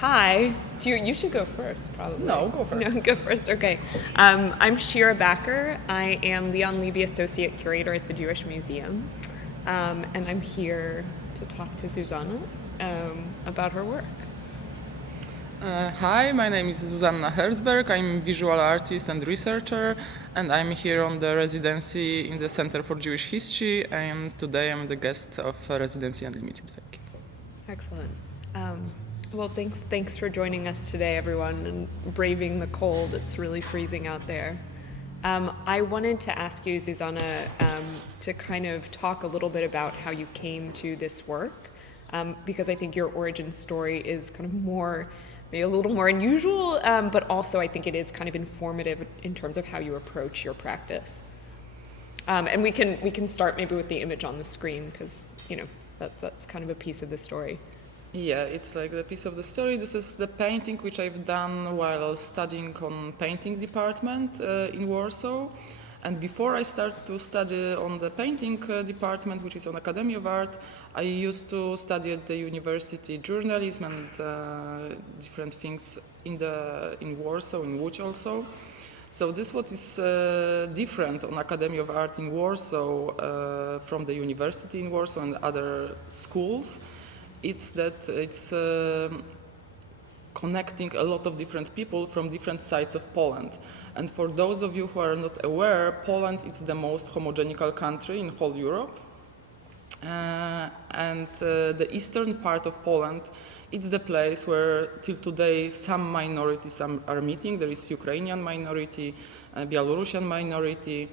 Hi. You should go first, probably. No, go first. No, go first. Okay. I'm Shira Backer. I am the Levy Associate Curator at the Jewish Museum, and I'm here to talk to Zuzanna about her work. Hi, my name is Zuzanna Hertzberg. I'm a visual artist and researcher, and I'm here on the residency in the Center for Jewish History, and today I'm the guest of Residency Unlimited. Thank you. Excellent. Well, thanks for joining us today, everyone, and braving the cold. It's really freezing out there. I wanted to ask you, Zuzanna, to kind of talk a little bit about how you came to this work, because I think your origin story is kind of maybe a little more unusual, but also I think it is kind of informative in terms of how you approach your practice. And we can start maybe with the image on the screen, because that's kind of a piece of the story. Yeah, it's like the piece of the story. This is the painting which I've done while studying on painting department in Warsaw. And before I started to study on the painting department, which is on Academy of Art, I used to study at the university journalism and different things in Warsaw, in Łódź also. So this what is different on Academy of Art in Warsaw from the university in Warsaw and other schools. It's that it's connecting a lot of different people from different sides of Poland. And for those of you who are not aware, Poland is the most homogenical country in whole Europe. And the eastern part of Poland, it's the place where till today some minorities are meeting. There is Ukrainian minority, Belarusian minority,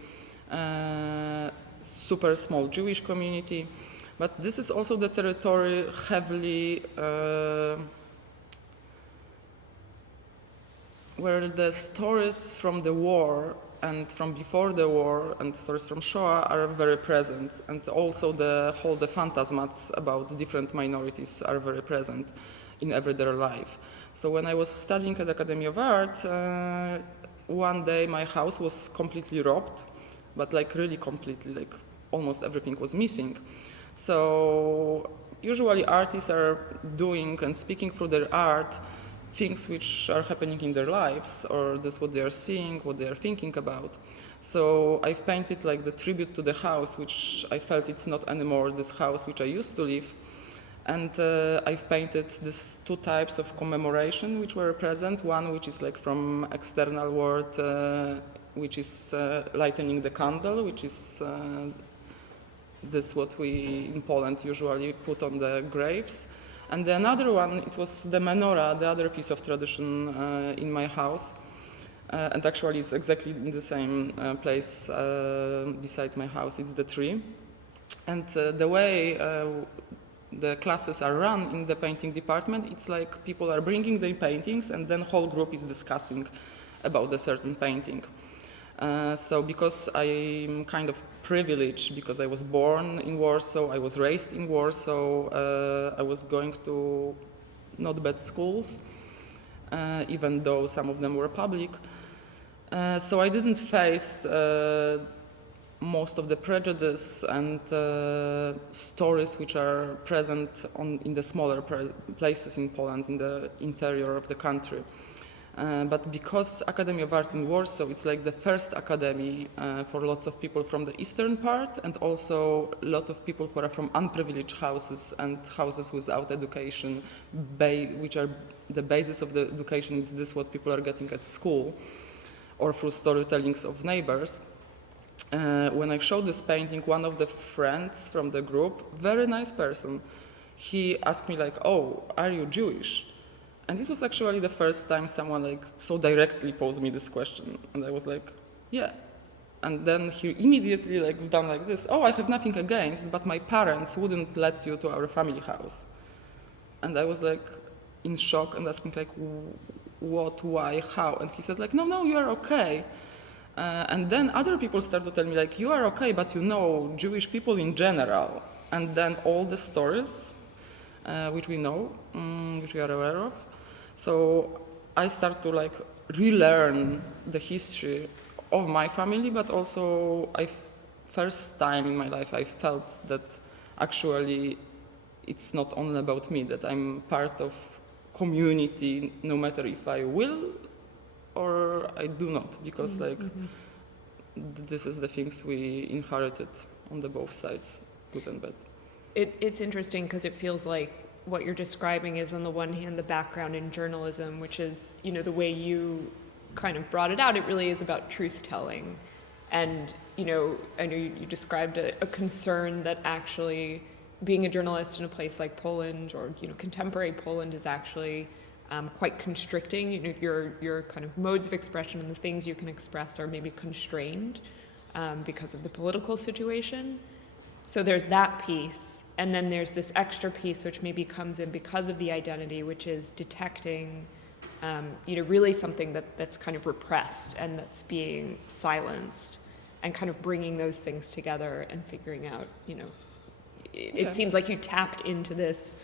super small Jewish community. But this is also the territory heavily where the stories from the war and from before the war and stories from Shoah are very present, and also the phantasms about different minorities are very present in everyday life. So when I was studying at the Academy of Art, one day my house was completely robbed, but like really completely, like almost everything was missing. So usually artists are doing and speaking through their art things which are happening in their lives, or that's what they are seeing, what they are thinking about. So I've painted like the tribute to the house, which I felt it's not anymore this house which I used to live. And I've painted these two types of commemoration which were present. One which is like from external world, which is lightening the candle, which is this what we in Poland usually put on the graves. And the another one, it was the menorah, the other piece of tradition in my house. And actually it's exactly in the same place beside my house, it's the tree. And the way the classes are run in the painting department, it's like people are bringing their paintings and then whole group is discussing about a certain painting. So because I'm kind of privileged, because I was born in Warsaw, I was raised in Warsaw, I was going to not bad schools, even though some of them were public. So I didn't face most of the prejudice and stories which are present in the smaller places in Poland, in the interior of the country. But because Academy of Art in Warsaw, it's like the first academy for lots of people from the eastern part, and also a lot of people who are from unprivileged houses and houses without education, which are the basis of the education. It's this what people are getting at school or through storytellings of neighbors. When I showed this painting, one of the friends from the group, very nice person, he asked me like, "Oh, are you Jewish?" And it was actually the first time someone like so directly posed me this question, and I was like, yeah. And then he immediately like done like this, "Oh, I have nothing against, but my parents wouldn't let you to our family house." And I was like in shock and asking like, what, why, how? And he said like, no, you are okay. And then other people started to tell me like, you are okay, but you know Jewish people in general. And then all the stories which we know, which we are aware of. So I start to like relearn the history of my family, but also first time in my life I felt that actually it's not only about me, that I'm part of community, no matter if I will or I do not, because like this is the things we inherited on the both sides, good and bad. It's interesting because it feels like what you're describing is on the one hand the background in journalism, which is, you know, the way you kind of brought it out, it really is about truth telling. And, you know, I know you described a concern that actually being a journalist in a place like Poland or, you know, contemporary Poland is actually quite constricting. You know, your kind of modes of expression and the things you can express are maybe constrained because of the political situation. So there's that piece. And then there's this extra piece which maybe comes in because of the identity, which is detecting, you know, really something that's kind of repressed and that's being silenced, and kind of bringing those things together and figuring out, you know, it seems like you tapped into this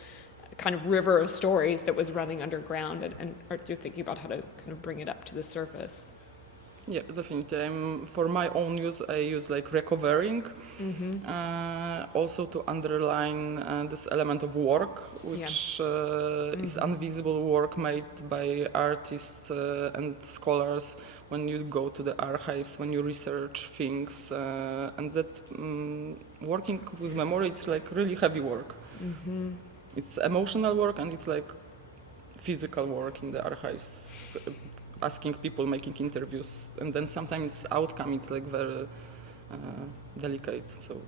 kind of river of stories that was running underground, and you're thinking about how to kind of bring it up to the surface. Yeah, definitely. For my own use, I use like recovering, also to underline this element of work, which is invisible work made by artists and scholars when you go to the archives, when you research things, and that working with memory, it's like really heavy work. It's emotional work and it's like physical work in the archives. Asking people, making interviews, and then sometimes outcome it's like very delicate. So,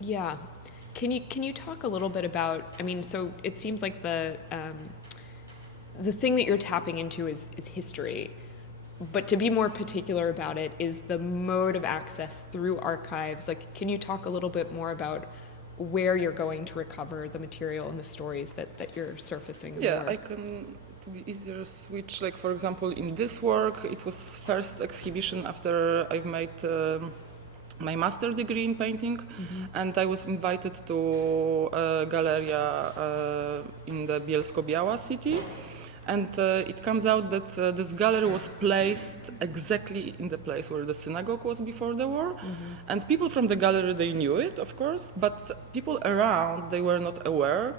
yeah, can you talk a little bit about? I mean, so it seems like the thing that you're tapping into is history, but to be more particular about it is the mode of access through archives. Like, can you talk a little bit more about where you're going to recover the material and the stories that you're surfacing? Yeah, I can. To be easier switch, like for example in this work it was first exhibition after I've made my master degree in painting, and I was invited to a galleria in the Bielsko-Biała city, and it comes out that this gallery was placed exactly in the place where the synagogue was before the war, and people from the gallery, they knew it of course, but people around, they were not aware.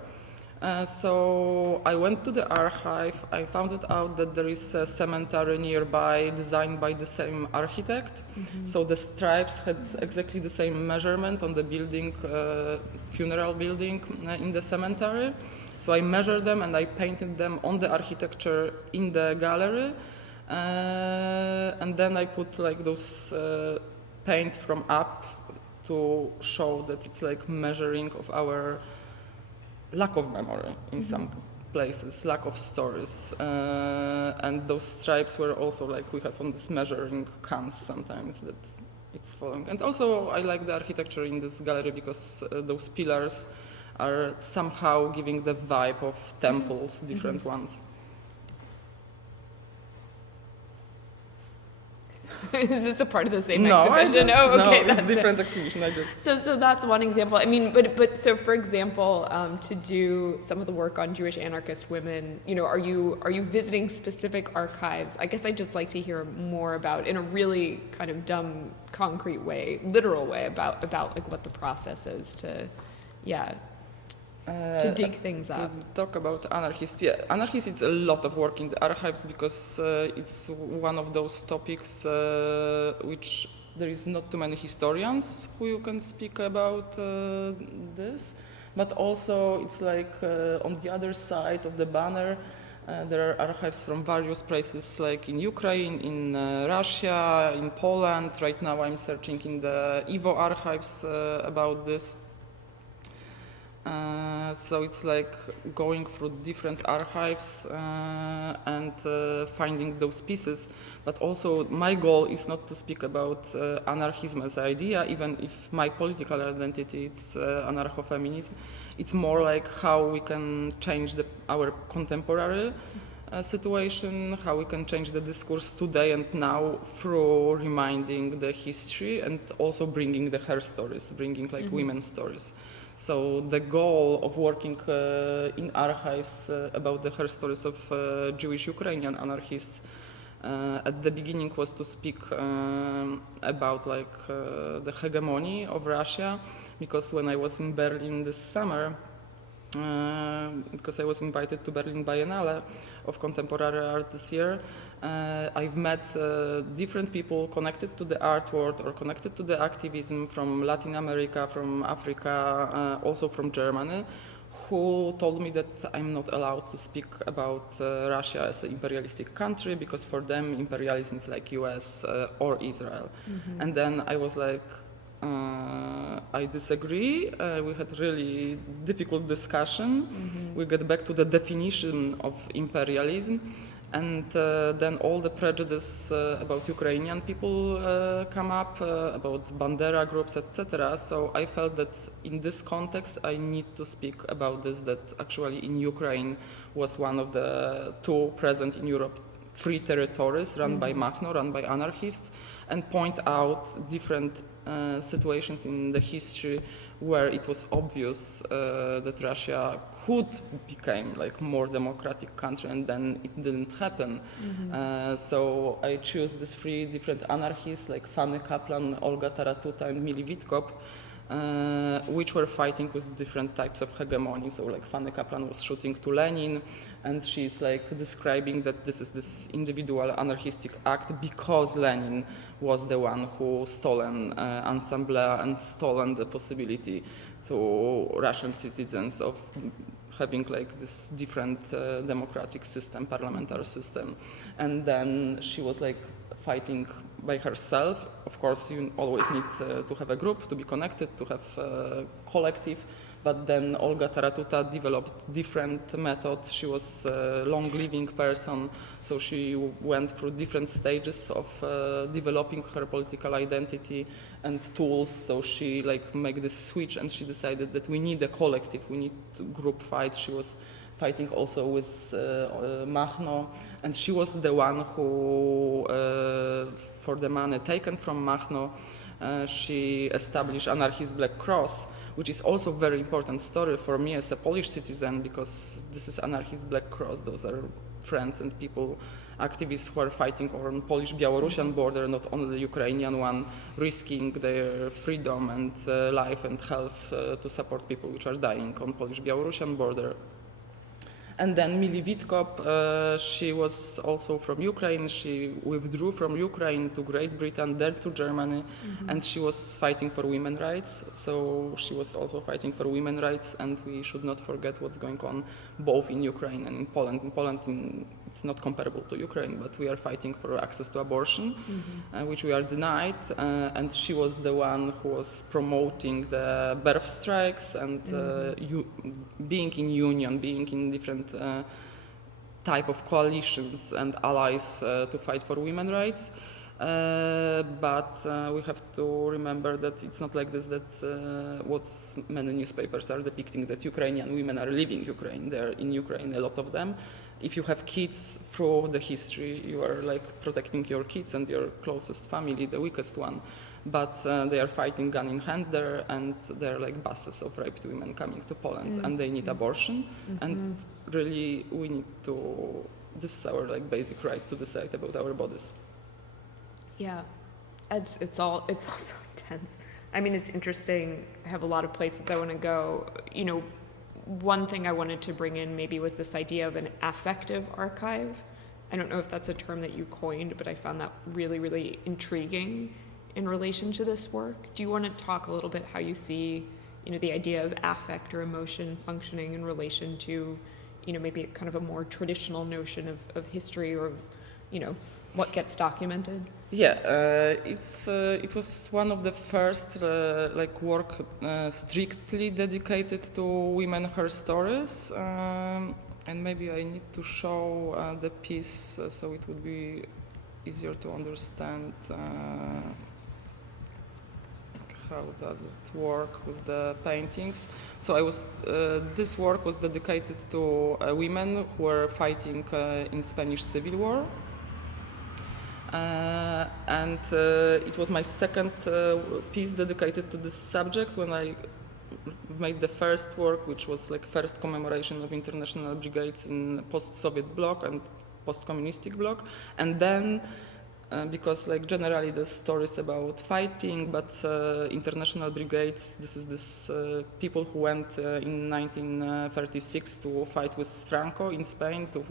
So I went to the archive, I found it out that there is a cemetery nearby designed by the same architect. So the stripes had exactly the same measurement on the building, funeral building in the cemetery. So I measured them and I painted them on the architecture in the gallery. And then I put like those paint from up to show that it's like measuring of our lack of memory in some places, lack of stories, and those stripes were also like we have on this measuring cans sometimes that it's following. And also I like the architecture in this gallery because those pillars are somehow giving the vibe of temples, different ones. Is this a part of the same No, exhibition? no, Okay, it's that's different exhibition. I just So that's one example. I mean, but so for example, to do some of the work on Jewish anarchist women, you know, are you visiting specific archives? I guess I'd just like to hear more about, in a really kind of dumb, concrete way, literal way, about like what the process is to dig things up. To talk about anarchists, yeah, anarchists, it's a lot of work in the archives because it's one of those topics which there is not too many historians who you can speak about this, but also it's like on the other side of the banner there are archives from various places like in Ukraine, in Russia, in Poland. Right now I'm searching in the Evo archives about this. So it's like going through different archives and finding those pieces, but also my goal is not to speak about anarchism as an idea, even if my political identity is anarcho-feminism. It's more like how we can change our contemporary situation, how we can change the discourse today and now through reminding the history and also bringing the her stories, bringing like women's stories. So the goal of working in archives about the her stories of Jewish Ukrainian anarchists at the beginning was to speak about like the hegemony of Russia, because when I was in Berlin this summer, because I was invited to Berlin Biennale of Contemporary Art this year. I've met different people connected to the art world or connected to the activism from Latin America, from Africa, also from Germany, who told me that I'm not allowed to speak about Russia as an imperialistic country because for them imperialism is like US or Israel. Mm-hmm. And then I was like, I disagree. We had really difficult discussion. Mm-hmm. We get back to the definition of imperialism, and then all the prejudice about Ukrainian people come up, about Bandera groups, etc. So I felt that in this context I need to speak about this, that actually in Ukraine was one of the two present in Europe free territories run by Machno, run by anarchists, and point out different situations in the history where it was obvious that Russia could become like more democratic country, and then it didn't happen. So I choose these three different anarchists like Fanny Kaplan, Olga Taratuta, and Mili Witkop, which were fighting with different types of hegemony. So like Fanny Kaplan was shooting to Lenin, and she's like describing that this is this individual anarchistic act because Lenin was the one who stolen Ensemble and stolen the possibility to Russian citizens of having like this different democratic system, parliamentary system. And then she was like fighting by herself. Of course, you always need to have a group, to be connected, to have a collective. But then Olga Taratuta developed different methods. She was a long-living person, so she went through different stages of developing her political identity and tools. So she like made this switch, and she decided that we need a collective, we need to group fight. She was fighting also with Machno, and she was the one who, for the money taken from Machno, she established Anarchist Black Cross, which is also a very important story for me as a Polish citizen, because this is Anarchist Black Cross. Those are friends and people, activists who are fighting on Polish-Belarusian border, not only the Ukrainian one, risking their freedom and life and health to support people which are dying on Polish-Belarusian border. And then Mili Witkop, she was also from Ukraine. She withdrew from Ukraine to Great Britain, then to Germany, and she was fighting for women's rights. So she was also fighting for women's rights, and we should not forget what's going on both in Ukraine and in Poland. In Poland, it's not comparable to Ukraine, but we are fighting for access to abortion, which we are denied. And she was the one who was promoting the birth strikes and being in union, being in different type of coalitions and allies to fight for women's rights. But we have to remember that it's not like this, that what many newspapers are depicting, that Ukrainian women are leaving Ukraine. They're in Ukraine, a lot of them. If you have kids through the history, you are like protecting your kids and your closest family, the weakest one. But they are fighting gun in hand there, and there are like buses of raped women coming to Poland, and they need abortion. And really, we need to, this is our like basic right to decide about our bodies. Yeah, it's also intense. I mean, it's interesting. I have a lot of places I want to go. You know, one thing I wanted to bring in maybe was this idea of an affective archive. I don't know if that's a term that you coined, but I found that really, really intriguing in relation to this work. Do you want to talk a little bit how you see, you know, the idea of affect or emotion functioning in relation to, you know, maybe kind of a more traditional notion of history or of, you know, what gets documented? Yeah, it was one of the first like work strictly dedicated to women, her stories, and maybe I need to show the piece so it would be easier to understand how does it work with the paintings. So this work was dedicated to women who were fighting in Spanish Civil War. And it was my second piece dedicated to this subject when I made the first work, which was like first commemoration of international brigades in post-Soviet bloc and post-communistic bloc. And then because like generally the stories about fighting, but international brigades, this people who went in 1936 to fight with Franco in Spain, to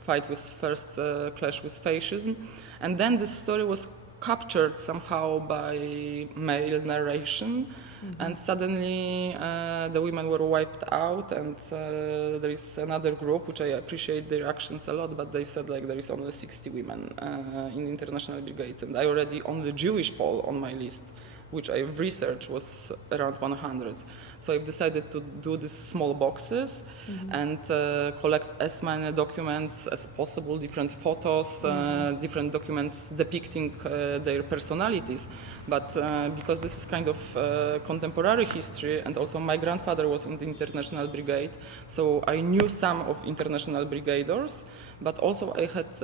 fight with first clash with fascism, and then this story was captured somehow by male narration. And suddenly the women were wiped out, and there is another group, which I appreciate their actions a lot, but they said like there is only 60 women in international brigades, and I already only Jewish Pole on my list, which I've researched, was around 100. So I've decided to do these small boxes and collect as many documents as possible, different photos, different documents depicting their personalities. But because this is kind of contemporary history, and also my grandfather was in the International Brigade, so I knew some of international brigaders, but also I had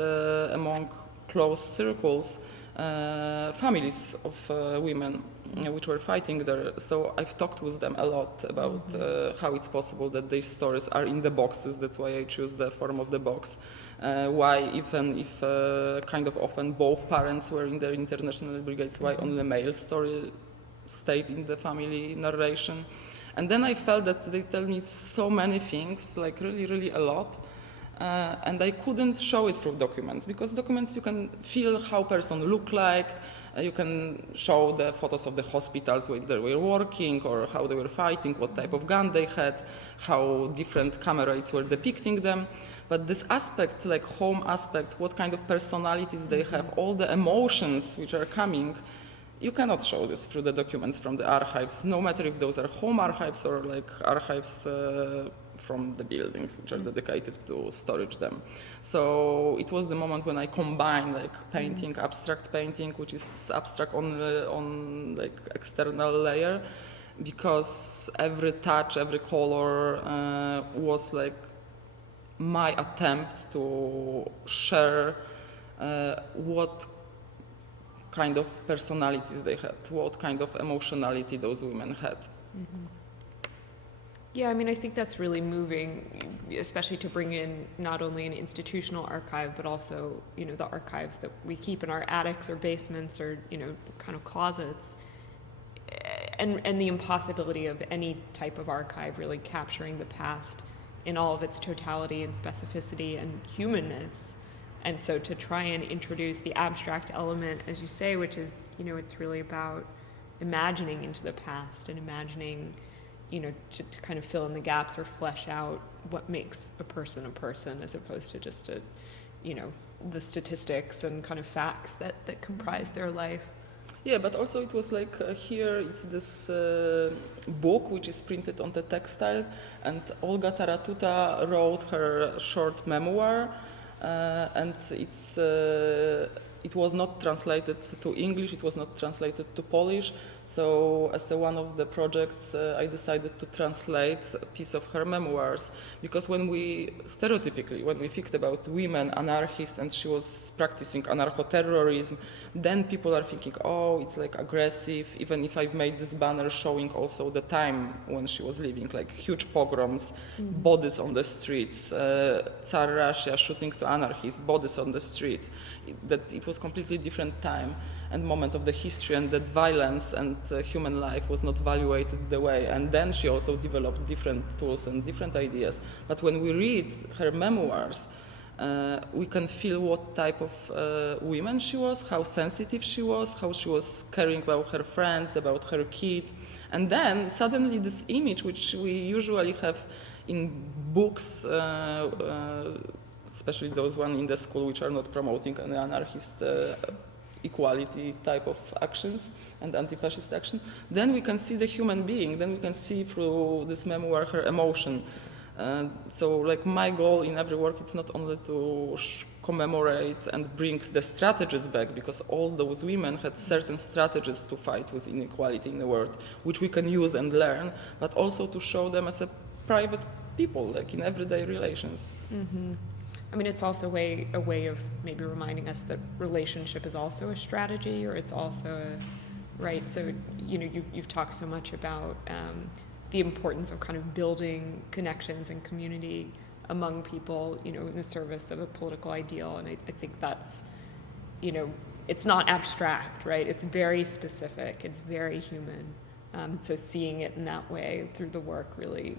among close circles families of women which were fighting there. So I've talked with them a lot about how it's possible that these stories are in the boxes. That's why I choose the form of the box. Why, even if kind of often both parents were in the international brigades, why only male story stayed in the family narration. And then I felt that they tell me so many things, like really, really a lot. And I couldn't show it through documents, because documents you can feel how person looked like, you can show the photos of the hospitals where they were working, or how they were fighting, what type of gun they had, how different camerads were depicting them. But this aspect, like home aspect, what kind of personalities they have, all the emotions which are coming, you cannot show this through the documents from the archives, no matter if those are home archives or like archives from the buildings which are dedicated to storage them. So it was the moment when I combined like painting, abstract painting, which is abstract on like external layer, because every touch, every color was like my attempt to share what kind of personalities they had, what kind of emotionality those women had. Yeah, I mean, I think that's really moving, especially to bring in not only an institutional archive, but also, you know, the archives that we keep in our attics or basements or, you know, kind of closets. And the impossibility of any type of archive really capturing the past in all of its totality and specificity and humanness. And so to try and introduce the abstract element, as you say, which is, you know, it's really about imagining into the past and imagining, you know, to kind of fill in the gaps or flesh out what makes a person, as opposed to just you know, the statistics and kind of facts that comprise their life. Yeah, but also it was like here it's this book which is printed on the textile, and Olga Taratuta wrote her short memoir, and it was not translated to English, it was not translated to Polish, so as one of the projects I decided to translate a piece of her memoirs, because when we think about women anarchists and she was practicing anarcho-terrorism, then people are thinking, oh, it's like aggressive, even if I've made this banner showing also the time when she was living, like huge pogroms, bodies on the streets, Tsar Russia shooting to anarchists, bodies on the streets, that it was completely different time and moment of the history, and that violence and human life was not evaluated the way. And then she also developed different tools and different ideas. But when we read her memoirs, we can feel what type of woman she was, how sensitive she was, how she was caring about her friends, about her kid. And then suddenly this image, which we usually have in books, especially those one in the school which are not promoting an anarchist equality type of actions and anti-fascist action, then we can see the human being, then we can see through this memoir her emotion. So like my goal in every work, it's not only to commemorate and bring the strategies back, because all those women had certain strategies to fight with inequality in the world, which we can use and learn, but also to show them as a private people, like in everyday relations. Mm-hmm. I mean, it's also a way of maybe reminding us that relationship is also a strategy, or it's also right? So, you know, you've talked so much about the importance of kind of building connections and community among people, you know, in the service of a political ideal. And I think that's, you know, it's not abstract, right? It's very specific, it's very human. So seeing it in that way through the work really,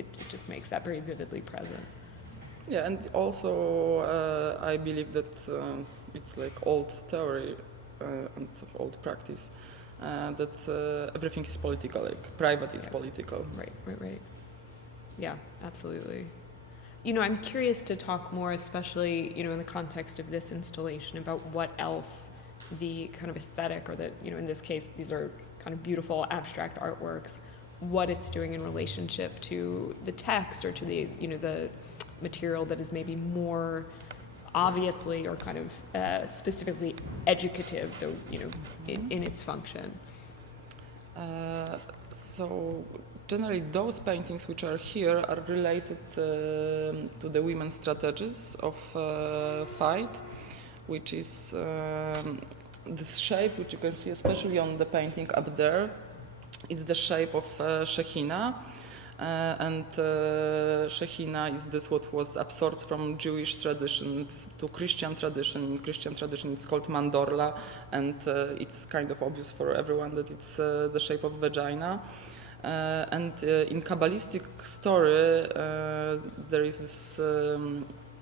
it just makes that very vividly present. Yeah, and also I believe that it's like old theory and old practice that everything is political, like private is political. Right. Yeah, absolutely. I'm curious to talk more, especially, in the context of this installation, about what else the kind of aesthetic, or the, in this case, these are kind of beautiful abstract artworks, what it's doing in relationship to the text or to the, the material that is maybe more obviously or kind of specifically educative, so, in its function. So generally those paintings which are here are related to the women's strategies of fight, which is this shape which you can see especially on the painting up there is the shape of Shekhinah. And Shekhinah is this what was absorbed from Jewish tradition to Christian tradition. In Christian tradition it's called mandorla, and it's kind of obvious for everyone that it's the shape of vagina. And in Kabbalistic story there is this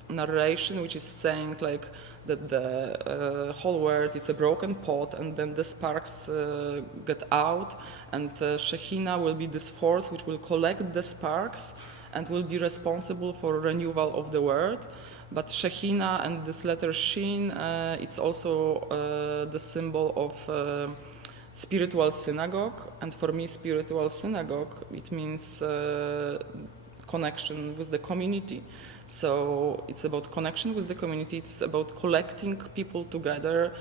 narration which is saying like that the whole world it's a broken pot, and then the sparks get out, and Shekhinah will be this force which will collect the sparks and will be responsible for renewal of the world. But Shekhinah and this letter Shin, it's also the symbol of spiritual synagogue, and for me spiritual synagogue, it means connection with the community. So it's about connection with the community, it's about collecting people together,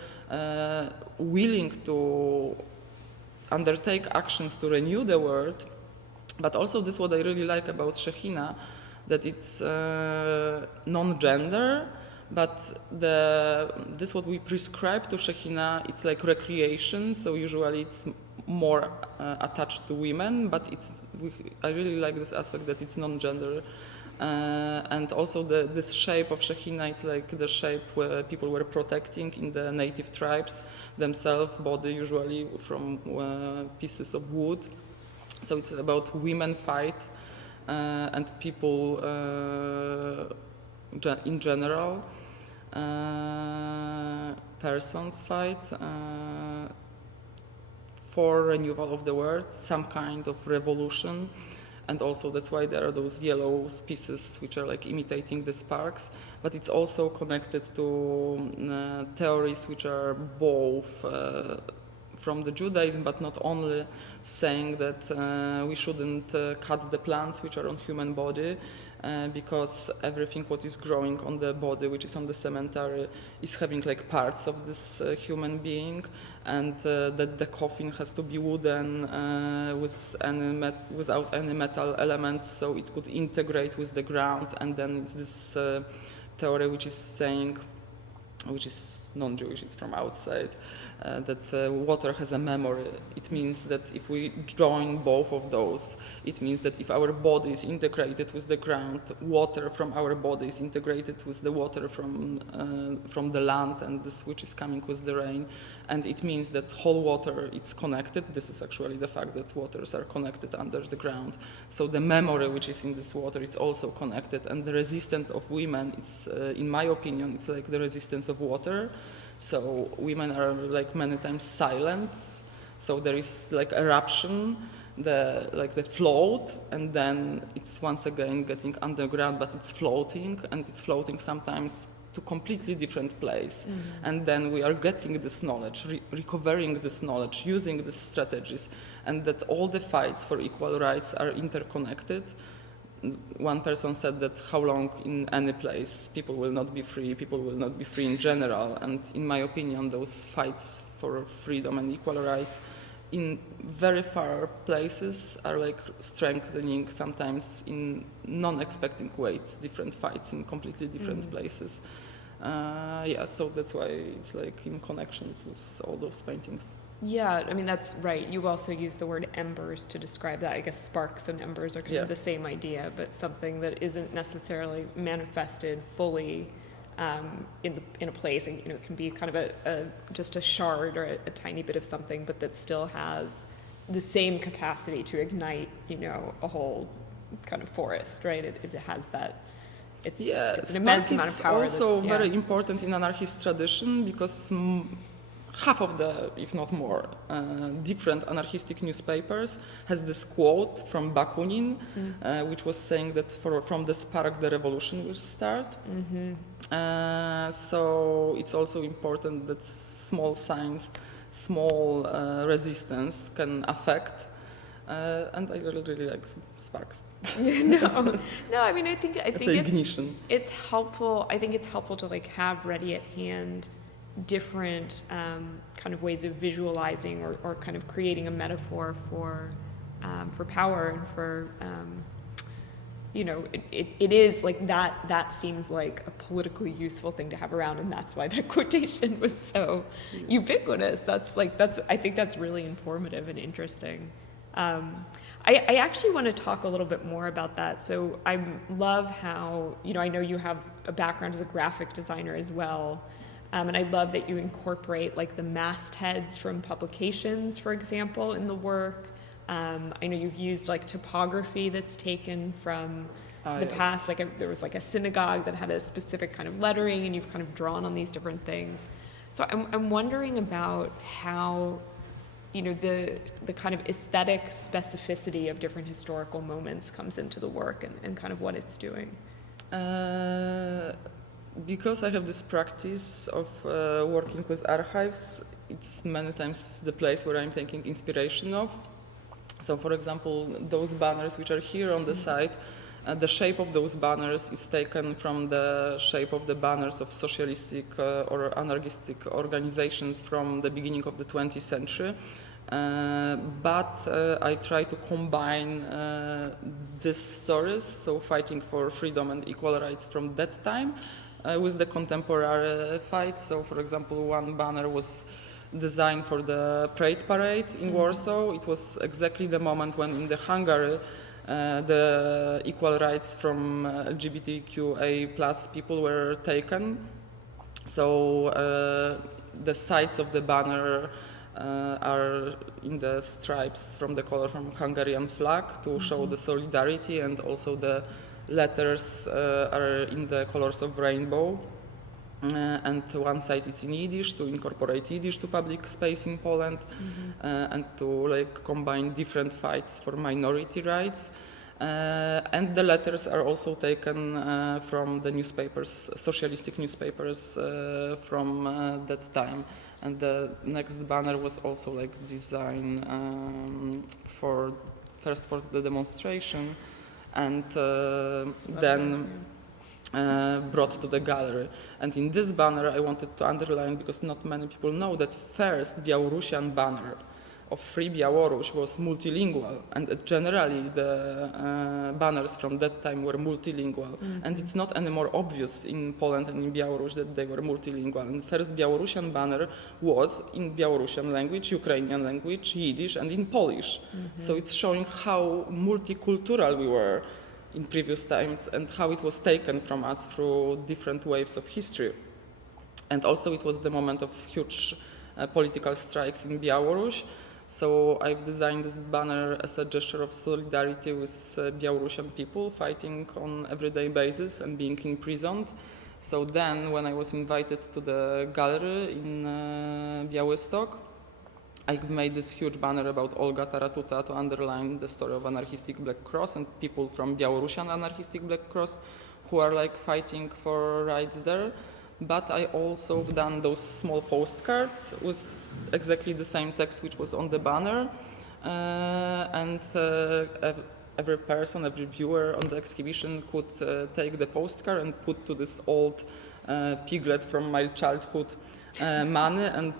willing to undertake actions to renew the world. But also this is what I really like about Shekhinah, that it's non-gender, but this what we prescribe to Shekhinah, it's like recreation, so usually it's more attached to women, but I really like this aspect that it's non-gender. And also this shape of Shekhinah, it's like the shape where people were protecting in the native tribes themselves, body usually from pieces of wood. So it's about women fight and people in general, persons fight for renewal of the world, some kind of revolution. And also that's why there are those yellow pieces which are like imitating the sparks, but it's also connected to theories which are both from the Judaism, but not only, saying that we shouldn't cut the plants which are on human body, because everything what is growing on the body, which is on the cemetery, is having like parts of this human being, and that the coffin has to be wooden without any metal elements, so it could integrate with the ground. And then it's this theory which is saying, which is non-Jewish, it's from outside, that water has a memory. It means that if we join both of those, it means that if our body is integrated with the ground, water from our body is integrated with the water from the land, and this which is coming with the rain, and it means that whole water it's connected. This is actually the fact that waters are connected under the ground. So the memory which is in this water, it's also connected, and the resistance of women, it's in my opinion, it's like the resistance of water. So women are like many times silent. So there is like eruption, the float, and then it's once again getting underground, but it's floating, and it's floating sometimes to completely different place. Mm-hmm. And then we are getting this knowledge, recovering this knowledge, using these strategies, and that all the fights for equal rights are interconnected. One person said that how long in any place people will not be free in general, and in my opinion those fights for freedom and equal rights in very far places are like strengthening sometimes in non-expecting ways, different fights in completely different places. So that's why it's like in connections with all those paintings. Yeah, I mean, that's right. You've also used the word embers to describe that. I guess sparks and embers are kind of the same idea, but something that isn't necessarily manifested fully in a place, and it can be kind of just a shard or a tiny bit of something, but that still has the same capacity to ignite a whole kind of forest, right? It has that. It's an immense amount of power. It's also very important in anarchist tradition because half of the, if not more, different anarchistic newspapers has this quote from Bakunin, which was saying that from the spark the revolution will start. So it's also important that small signs, small resistance can affect. And I really like sparks. No. I mean, I think ignition. It's helpful. I think it's helpful to have ready at hand different kind of ways of visualizing or kind of creating a metaphor for power and for it is that seems like a politically useful thing to have around, and that's why that quotation was so ubiquitous. I think that's really informative and interesting. I actually want to talk a little bit more about that. So I love how, I know you have a background as a graphic designer as well. And I love that you incorporate the mastheads from publications, for example, in the work. I know you've used topography that's taken from the past. There was a synagogue that had a specific kind of lettering, and you've kind of drawn on these different things. So I'm wondering about how the kind of aesthetic specificity of different historical moments comes into the work and kind of what it's doing. Because I have this practice of working with archives, it's many times the place where I'm taking inspiration of. So, for example, those banners which are here on the site, the shape of those banners is taken from the shape of the banners of socialistic or anarchistic organizations from the beginning of the 20th century. But I try to combine these stories, so fighting for freedom and equal rights from that time, with the contemporary fight. So, for example, one banner was designed for the Pride Parade in Warsaw. It was exactly the moment when in the Hungary the equal rights from LGBTQA plus people were taken. So the sides of the banner are in the stripes from the color from Hungarian flag to show the solidarity, and also the letters are in the colors of rainbow. And one side it's in Yiddish to incorporate Yiddish to public space in Poland, and to combine different fights for minority rights. And the letters are also taken from the newspapers, socialistic newspapers from that time. And the next banner was also designed first for the demonstration, and then brought to the gallery. And in this banner I wanted to underline, because not many people know, that first Belarusian banner of Free Białoruś was multilingual, and generally the banners from that time were multilingual, and it's not anymore obvious in Poland and in Belarus that they were multilingual. And first Belarusian banner was in Belarusian language, Ukrainian language, Yiddish, and in Polish. So it's showing how multicultural we were in previous times and how it was taken from us through different waves of history. And also it was the moment of huge political strikes in Belarus. So I've designed this banner as a gesture of solidarity with Belarusian people fighting on everyday basis and being imprisoned. So then when I was invited to the gallery in Białystok, I made this huge banner about Olga Taratuta to underline the story of anarchistic Black Cross and people from Belarusian anarchistic Black Cross who are fighting for rights there. But I also have done those small postcards with exactly the same text which was on the banner, and every person, every viewer on the exhibition could take the postcard and put to this old piglet from my childhood money, and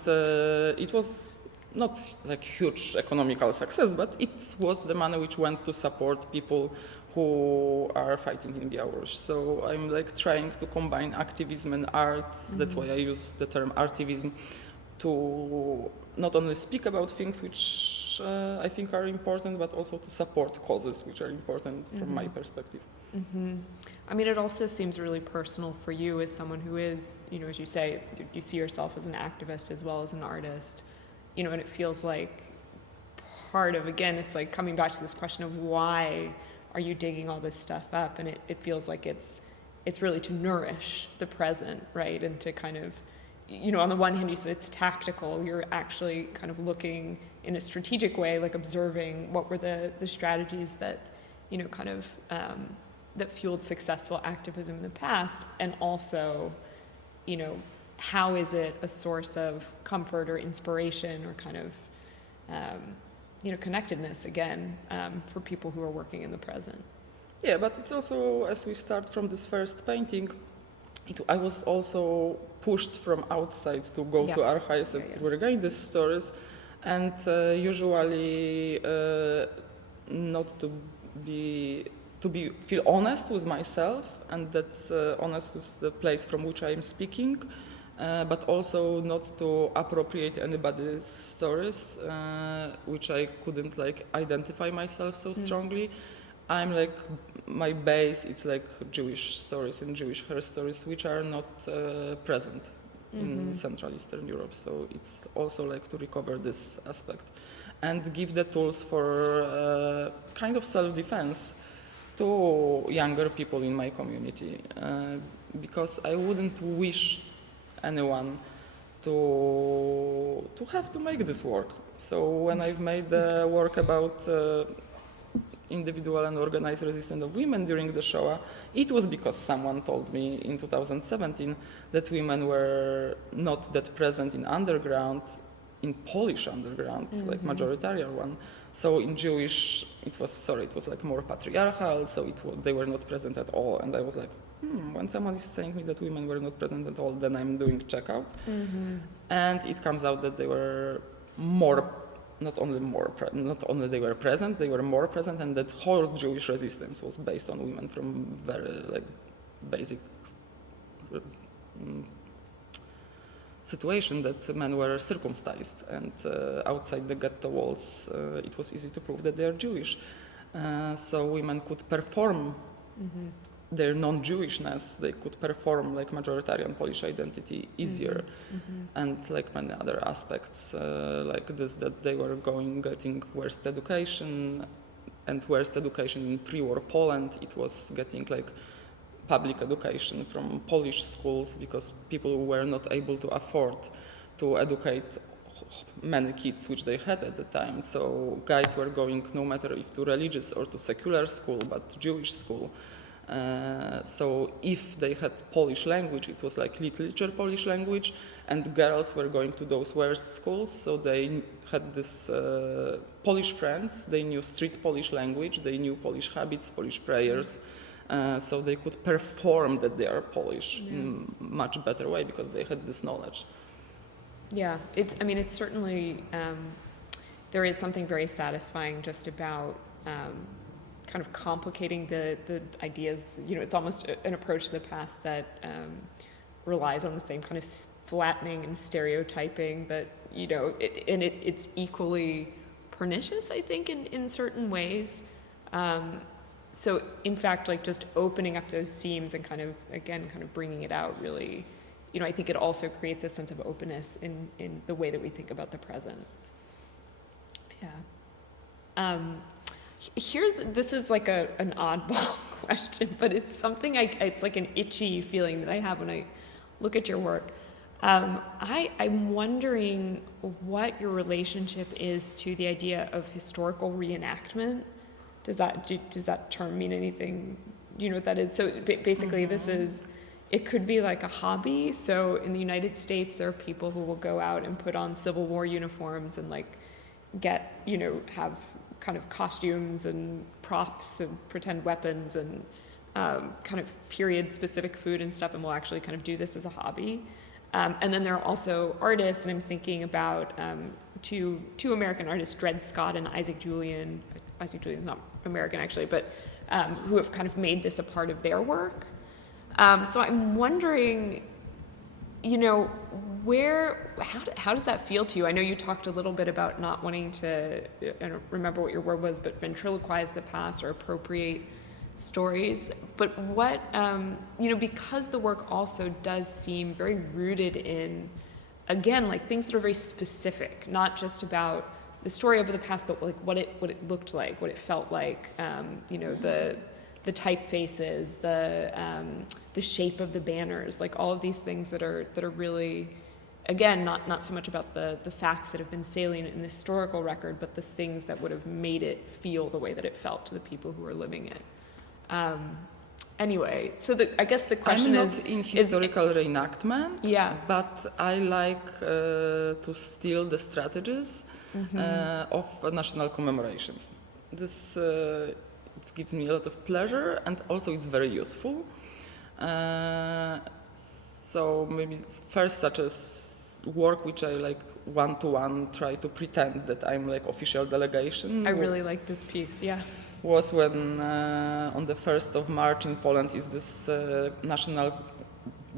it was not huge economical success, but it was the money which went to support people who are fighting in Belarus. So I'm trying to combine activism and art. That's why I use the term artivism to not only speak about things which I think are important, but also to support causes which are important from my perspective. I mean, it also seems really personal for you as someone who is, you know, as you say, you see yourself as an activist as well as an artist, you know, and it feels like part of, again, it's like coming back to this question of why are you digging all this stuff up? And it feels like it's really to nourish the present, right? And to kind of, you know, on the one hand, you said it's tactical. You're actually kind of looking in a strategic way, like observing what were the strategies that, you know, kind of, that fueled successful activism in the past, and also, you know, how is it a source of comfort or inspiration or kind of, you know, connectedness again for people who are working in the present. Yeah, but it's also, as we start from this first painting, I was also pushed from outside to go to archives and to regain these stories, and usually not to feel honest with myself, and that honest with the place from which I am speaking, but also not to appropriate anybody's stories, which I couldn't like identify myself so strongly. I'm like, my base, it's like Jewish stories and Jewish her stories, which are not present in Central Eastern Europe. So it's also like to recover this aspect and give the tools for kind of self-defense to younger people in my community, because I wouldn't wish anyone to have to make this work. So when I've made the work about individual and organized resistance of women during the Shoah, it was because someone told me in 2017 that women were not that present in underground, in Polish underground, like majoritarian one. So in Jewish, it was like more patriarchal, so they were not present at all. And I was like, when someone is saying me that women were not present at all, then I'm doing checkout. And it comes out that they were not only they were present, they were more present, and that whole Jewish resistance was based on women from very like basic situation that men were circumcised, and outside the ghetto walls it was easy to prove that they are Jewish. So women could perform their non-Jewishness, they could perform like majoritarian Polish identity easier, and like many other aspects like this, that they were getting worst education, and worst education in pre-war Poland, it was getting like public education from Polish schools, because people were not able to afford to educate many kids which they had at the time. So guys were going no matter if to religious or to secular school, but Jewish school. So if they had Polish language, it was like literature Polish language, and girls were going to those worst schools, so they had this Polish friends, they knew street Polish language, they knew Polish habits, Polish prayers, so they could perform that they are Polish in much better way because they had this knowledge. Yeah, it's certainly, there is something very satisfying just about kind of complicating the ideas. You know, it's almost an approach to the past that relies on the same kind of flattening and stereotyping that, you know, it's equally pernicious, I think, in certain ways. So in fact, like just opening up those seams and kind of bringing it out really, you know, I think it also creates a sense of openness in the way that we think about the present. Yeah. This is like an oddball question, but it's something it's like an itchy feeling that I have when I look at your work. I'm wondering what your relationship is to the idea of historical reenactment. Does that term mean anything? Do you know what that is? So basically it could be like a hobby. So in the United States, there are people who will go out and put on Civil War uniforms and like get, you know, have kind of costumes and props and pretend weapons and kind of period specific food and stuff, and will actually kind of do this as a hobby. And then there are also artists, and I'm thinking about two American artists, Dred Scott and Isaac Julian. Isaac Julian's not American actually, but who have kind of made this a part of their work. So I'm wondering, you know, how does that feel to you? I know you talked a little bit about not wanting to, I don't remember what your word was, but ventriloquize the past or appropriate stories. But what, you know, because the work also does seem very rooted in, again, like things that are very specific, not just about the story of the past, but like what it looked like, what it felt like, you know, the typefaces, the shape of the banners, like all of these things that are really, again, not so much about the facts that have been salient in the historical record, but the things that would have made it feel the way that it felt to the people who were living it. Anyway, so I guess the question I'm not in historical reenactment, yeah, but I like to steal the strategies of national commemorations. This it gives me a lot of pleasure, and also it's very useful. So maybe first, such as work which I like one-to-one try to pretend that I'm like official delegation. I really like this piece, yeah. Was when on the 1st of March in Poland is this national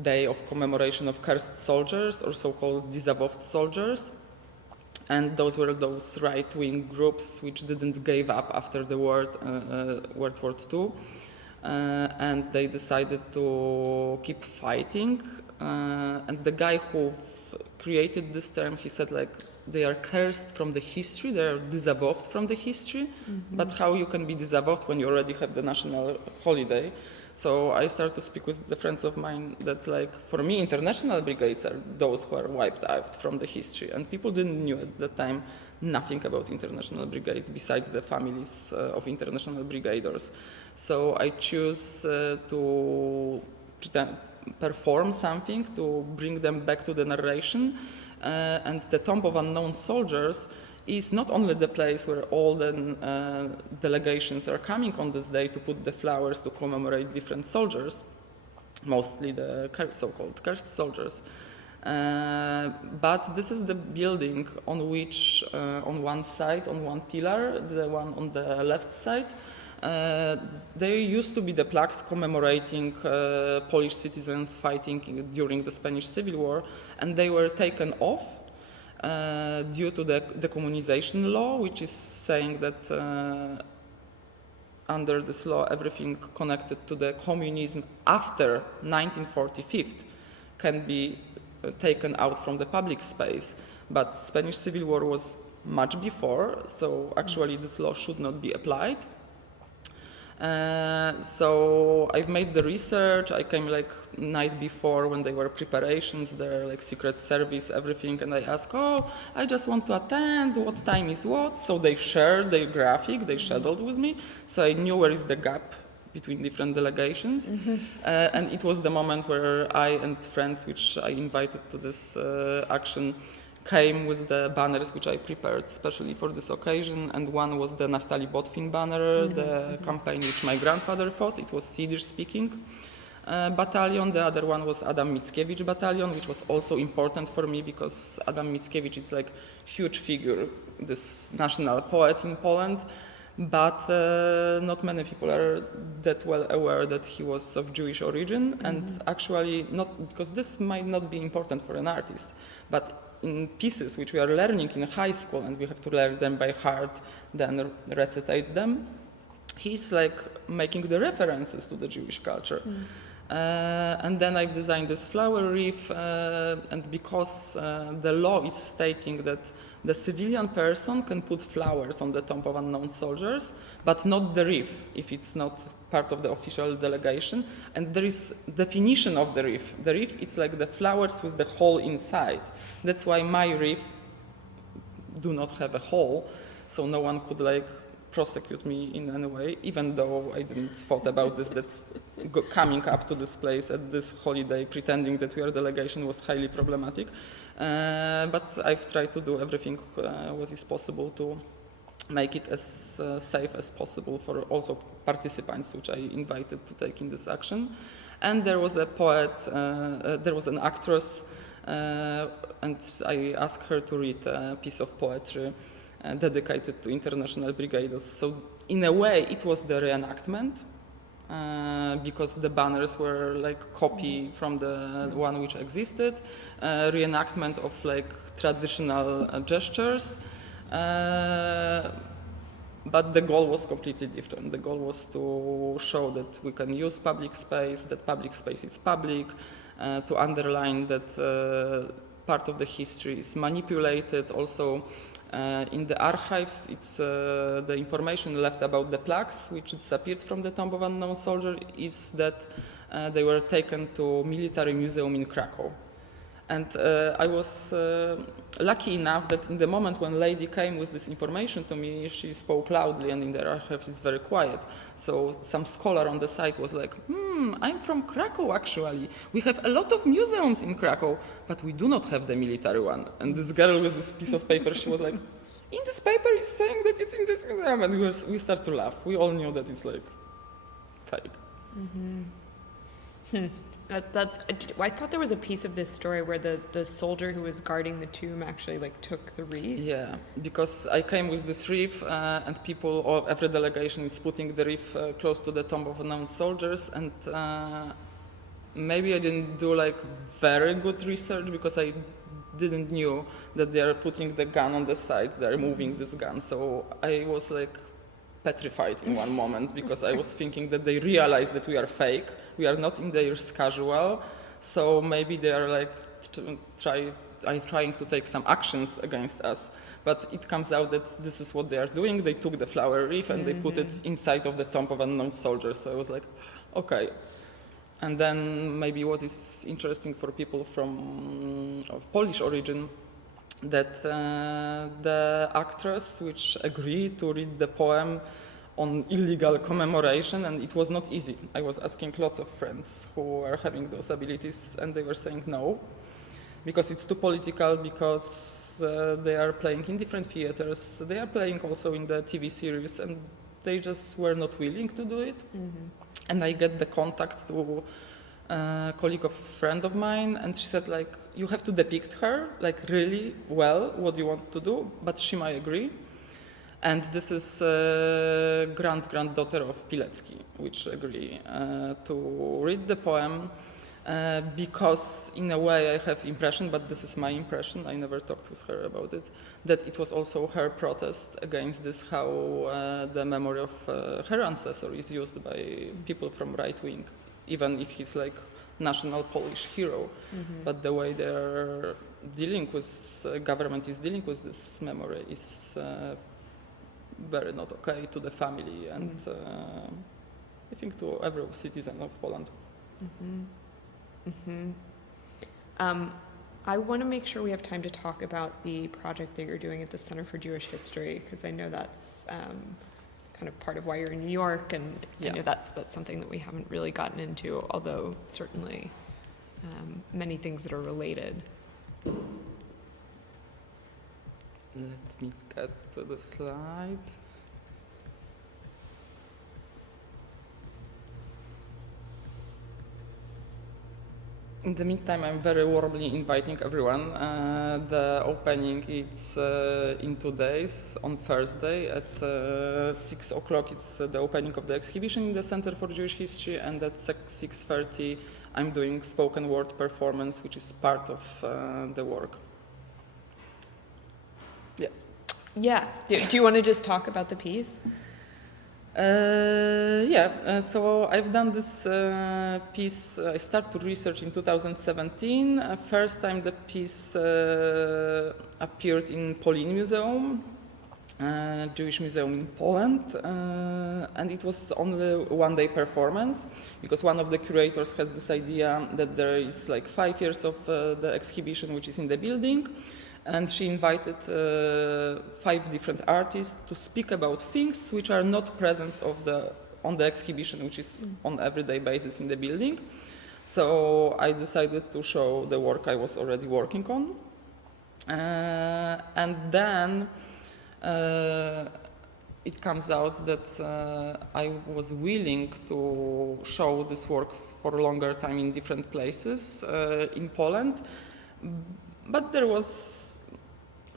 day of commemoration of cursed soldiers, or so-called disavowed soldiers. And those were those right-wing groups which didn't give up after the World War II. And they decided to keep fighting. And the guy who created this term, he said, like, they are cursed from the history, they are disavowed from the history. But how you can be disavowed when you already have the national holiday? So I started to speak with the friends of mine that, like, for me, international brigades are those who are wiped out from the history. And people didn't know at that time nothing about international brigades besides the families of international brigaders. So I choose to perform something to bring them back to the narration. And the Tomb of Unknown Soldiers is not only the place where all the delegations are coming on this day to put the flowers to commemorate different soldiers, mostly the so-called cursed soldiers, but this is the building on which, on one side, on one pillar, the one on the left side, there used to be the plaques commemorating Polish citizens fighting during the Spanish Civil War, and they were taken off due to the decommunization law, which is saying that under this law, everything connected to the communism after 1945 can be taken out from the public space. But Spanish Civil War was much before, so actually this law should not be applied. So I've made the research. I came like night before when they were preparations there, like Secret Service, everything, and I asked, oh, I just want to attend, what time is what? So they shared their graphic, they shadowed with me, so I knew where is the gap between different delegations. And it was the moment where I and friends which I invited to this action came with the banners which I prepared especially for this occasion, and one was the Naftali Botwin banner, the campaign which my grandfather fought. It was Swedish-speaking battalion. The other one was Adam Mickiewicz battalion, which was also important for me because Adam Mickiewicz is like huge figure, this national poet in Poland, but not many people are that well aware that he was of Jewish origin, and actually not, because this might not be important for an artist, but in pieces which we are learning in high school and we have to learn them by heart, then recitate them, he's like making the references to the Jewish culture. And then I've designed this flower wreath, and because the law is stating that the civilian person can put flowers on the Tomb of Unknown Soldiers, but not the wreath if it's not part of the official delegation. And there is definition of the wreath. The wreath, it's like the flowers with the hole inside. That's why my wreath do not have a hole, so no one could like prosecute me in any way, even though I didn't thought about this, that coming up to this place at this holiday, pretending that we are a delegation was highly problematic. But I've tried to do everything what is possible to make it as safe as possible for also participants which I invited to take in this action. And there was a poet, there was an actress, and I asked her to read a piece of poetry dedicated to international brigaders. So in a way it was the reenactment, because the banners were like copy from the one which existed, reenactment of like traditional gestures. But the goal was completely different. The goal was to show that we can use public space, that public space is public, to underline that part of the history is manipulated. Also, in the archives, it's the information left about the plaques which disappeared from the Tomb of Unknown Soldier is that they were taken to military museum in Krakow. And I was lucky enough that in the moment when lady came with this information to me, she spoke loudly, and in the archive it's very quiet. So some scholar on the site was like, I'm from Krakow actually. We have a lot of museums in Krakow, but we do not have the military one. And this girl with this piece of paper, she was like, in this paper it's saying that it's in this museum. And we start to laugh. We all knew that it's like fake. I thought there was a piece of this story where the soldier who was guarding the tomb actually like took the wreath. Yeah, because I came with this wreath and people, or every delegation is putting the wreath close to the Tomb of Unknown Soldiers, and maybe I didn't do like very good research because I didn't knew that they are putting the gun on the side, they are moving this gun, so I was like petrified in one moment because I was thinking that they realize that we are fake, we are not in their casual, so maybe they are like trying to take some actions against us. But it comes out that this is what they are doing. They took the flower wreath and they put it inside of the Tomb of Unknown Soldiers. So I was like, okay. And then maybe what is interesting for people of Polish origin, that the actress which agreed to read the poem on illegal commemoration, and it was not easy. I was asking lots of friends who are having those abilities, and they were saying no, because it's too political, because they are playing in different theaters, they are playing also in the TV series, and they just were not willing to do it. And I get the contact to a colleague of a friend of mine, and she said, like, you have to depict her, like, really well, what you want to do, but she might agree. And this is granddaughter of Pilecki, which agree to read the poem, because in a way I have impression, but this is my impression, I never talked with her about it, that it was also her protest against this, how the memory of her ancestor is used by people from right wing, even if he's like national Polish hero. But the way they're dealing with, government is dealing with this memory is very not okay to the family and I think to every citizen of Poland. I want to make sure we have time to talk about the project that you're doing at the Center for Jewish History, because I know that's kind of part of why you're in New York, and I know that's something that we haven't really gotten into, although certainly many things that are related. Let me get to the slide. In the meantime, I'm very warmly inviting everyone. The opening is in 2 days, on Thursday at 6 o'clock. It's the opening of the exhibition in the Center for Jewish History, and at 6:30 I'm doing spoken word performance, which is part of the work. Yeah. Do you want to just talk about the piece? So I've done this piece, I started to research in 2017. First time the piece appeared in Berlin Museum, Jewish Museum in Poland, and it was only one-day performance, because one of the curators has this idea that there is like 5 years of the exhibition which is in the building, and she invited 5 different artists to speak about things which are not present on the exhibition, which is on everyday basis in the building. So I decided to show the work I was already working on, and then it comes out that I was willing to show this work for a longer time in different places in Poland, but there was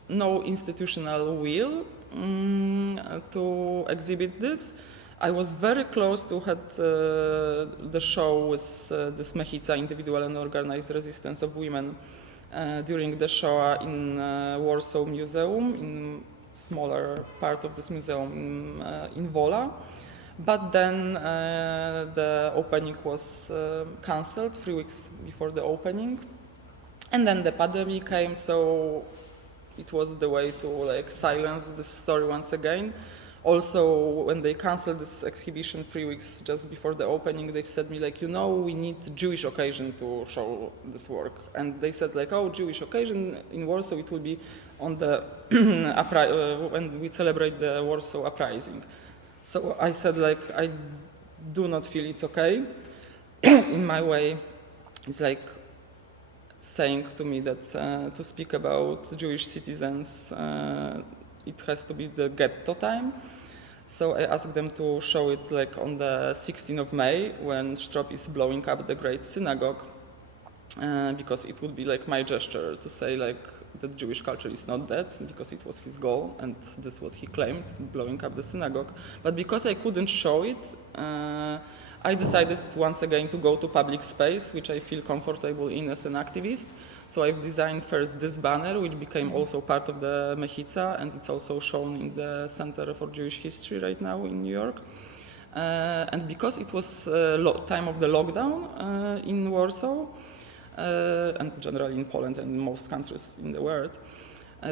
no institutional will to exhibit this. I was very close to had the show with this Mechica, individual and organized resistance of women, during the Shoah in Warsaw Museum, in smaller part of this museum in Wola. But then the opening was cancelled 3 weeks before the opening. And then the pandemic came, so it was the way to like silence this story once again. Also, when they canceled this exhibition 3 weeks just before the opening, they said me like, you know, we need Jewish occasion to show this work. And they said like, oh, Jewish occasion in Warsaw, it will be on the when we celebrate the Warsaw Uprising. So I said like, I do not feel it's okay. In my way, it's like saying to me that to speak about Jewish citizens, it has to be the ghetto time. So I asked them to show it like on the 16th of May when Strop is blowing up the Great Synagogue, because it would be like my gesture to say like that Jewish culture is not dead, because it was his goal and this is what he claimed, blowing up the synagogue. But because I couldn't show it, I decided once again to go to public space, which I feel comfortable in as an activist. So I've designed first this banner, which became also part of the Mechica, and it's also shown in the Center for Jewish History right now in New York. And because it was time of the lockdown in Warsaw, and generally in Poland and in most countries in the world,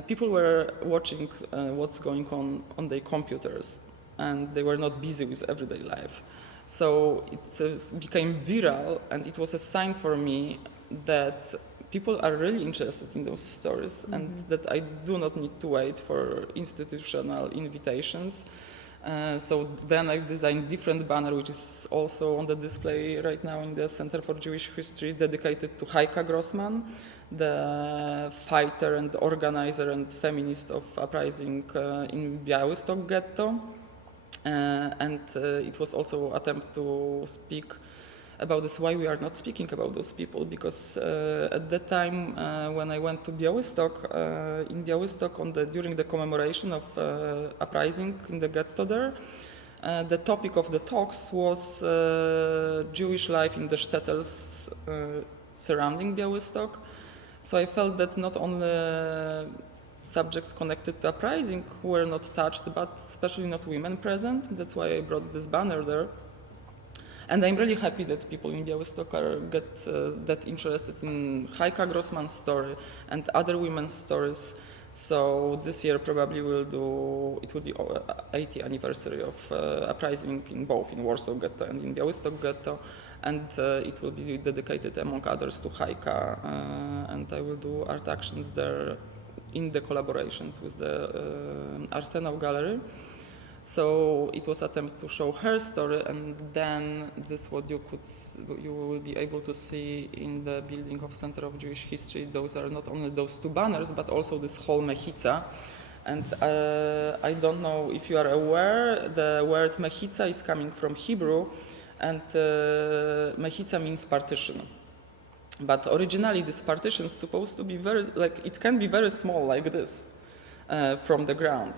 people were watching what's going on their computers, and they were not busy with everyday life. So it became viral, and it was a sign for me that people are really interested in those stories, and that I do not need to wait for institutional invitations. So then I've designed different banner, which is also on the display right now in the Center for Jewish History, dedicated to Heike Grossman, the fighter and organizer and feminist of uprising in Białystok ghetto. And it was also an attempt to speak about this, why we are not speaking about those people, because at that time when I went to Białystok, in Białystok during the commemoration of uprising in the ghetto there, the topic of the talks was Jewish life in the shtetls surrounding Białystok. So I felt that not only subjects connected to uprising were not touched, but especially not women present. That's why I brought this banner there. And I'm really happy that people in Białystok get that interested in Heike Grossman's story and other women's stories. So this year probably it will be 80th anniversary of uprising in both in Warsaw Ghetto and in Białystok Ghetto. And it will be dedicated among others to Heike, and I will do art actions there in the collaborations with the Arsenal Gallery. So it was an attempt to show her story, and then this what you will be able to see in the building of Center of Jewish History. Those are not only those two banners, but also this whole Mechica. And I don't know if you are aware, the word Mechica is coming from Hebrew, and Mechica means partition. But originally this partition is supposed to be it can be very small like this from the ground.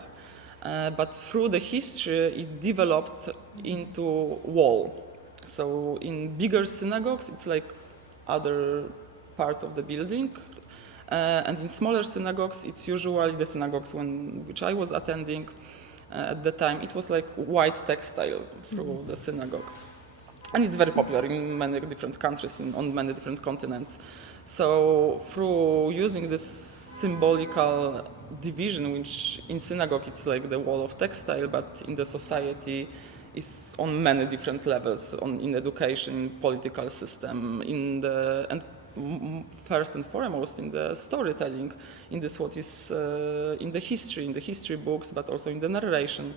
But through the history, it developed into wall. So in bigger synagogues, it's like other part of the building. And in smaller synagogues, it's usually the synagogues which I was attending at the time, it was like white textile through the synagogue. And it's very popular in many different countries, on many different continents. So through using this symbolical division, which in synagogue it's like the wall of textile, but in the society is on many different levels, in education, in political system, and first and foremost in the storytelling, in this what is in the history books, but also in the narration.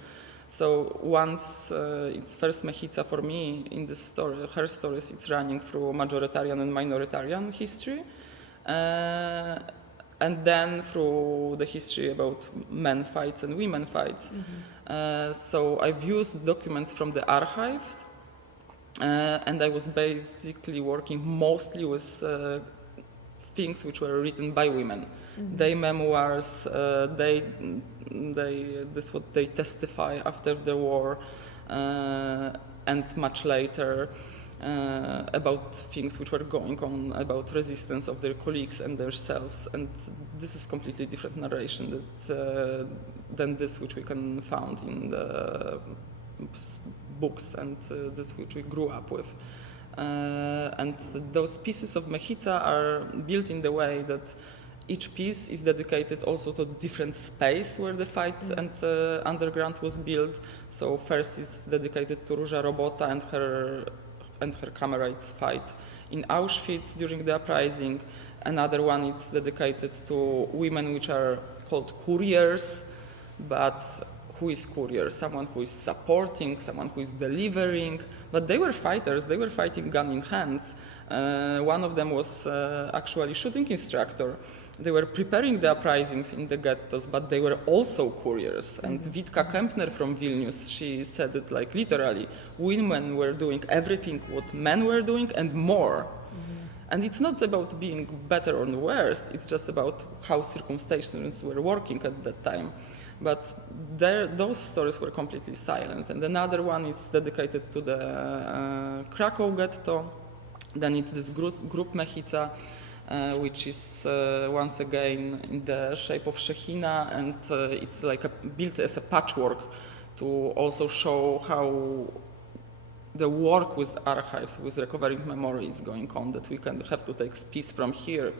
So once it's first Mechica for me in this story, her stories, it's running through majoritarian and minoritarian history, and then through the history about men fights and women fights. So I've used documents from the archives, and I was basically working mostly with things which were written by women. Their memoirs, what they testify after the war, and much later about things which were going on, about resistance of their colleagues and themselves. And this is completely different narration than this which we can find in the books and this which we grew up with. And those pieces of Mechica are built in the way that each piece is dedicated also to a different space where the fight and underground was built. So first is dedicated to Róża Robota and her comrades' fight in Auschwitz during the uprising. Another one is dedicated to women which are called couriers, but who is courier? Someone who is supporting, someone who is delivering. But they were fighters, they were fighting gun in hands. One of them was actually shooting instructor. They were preparing the uprisings in the ghettos, but they were also couriers. And Witka Kempner from Vilnius, she said it like literally, women were doing everything what men were doing and more. And it's not about being better or worse, it's just about how circumstances were working at that time. But those stories were completely silent. And another one is dedicated to the Krakow ghetto. Then it's this group Mechica, which is once again in the shape of Shechina, and it's like built as a patchwork to also show how the work with archives, with recovering memory is going on, that we can have to take piece from here,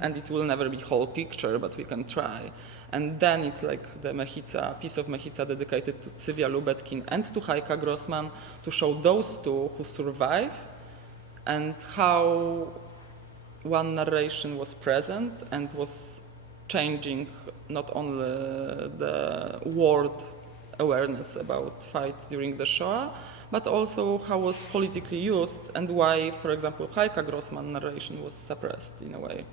and it will never be whole picture, but we can try. And then it's like the Mechica, piece of Mechica dedicated to Sylwia Lubetkin and to Heike Grossman, to show those two who survive and how one narration was present and was changing not only the world awareness about fight during the Shoah, but also how was politically used and why, for example, Heike Grossman narration was suppressed in a way.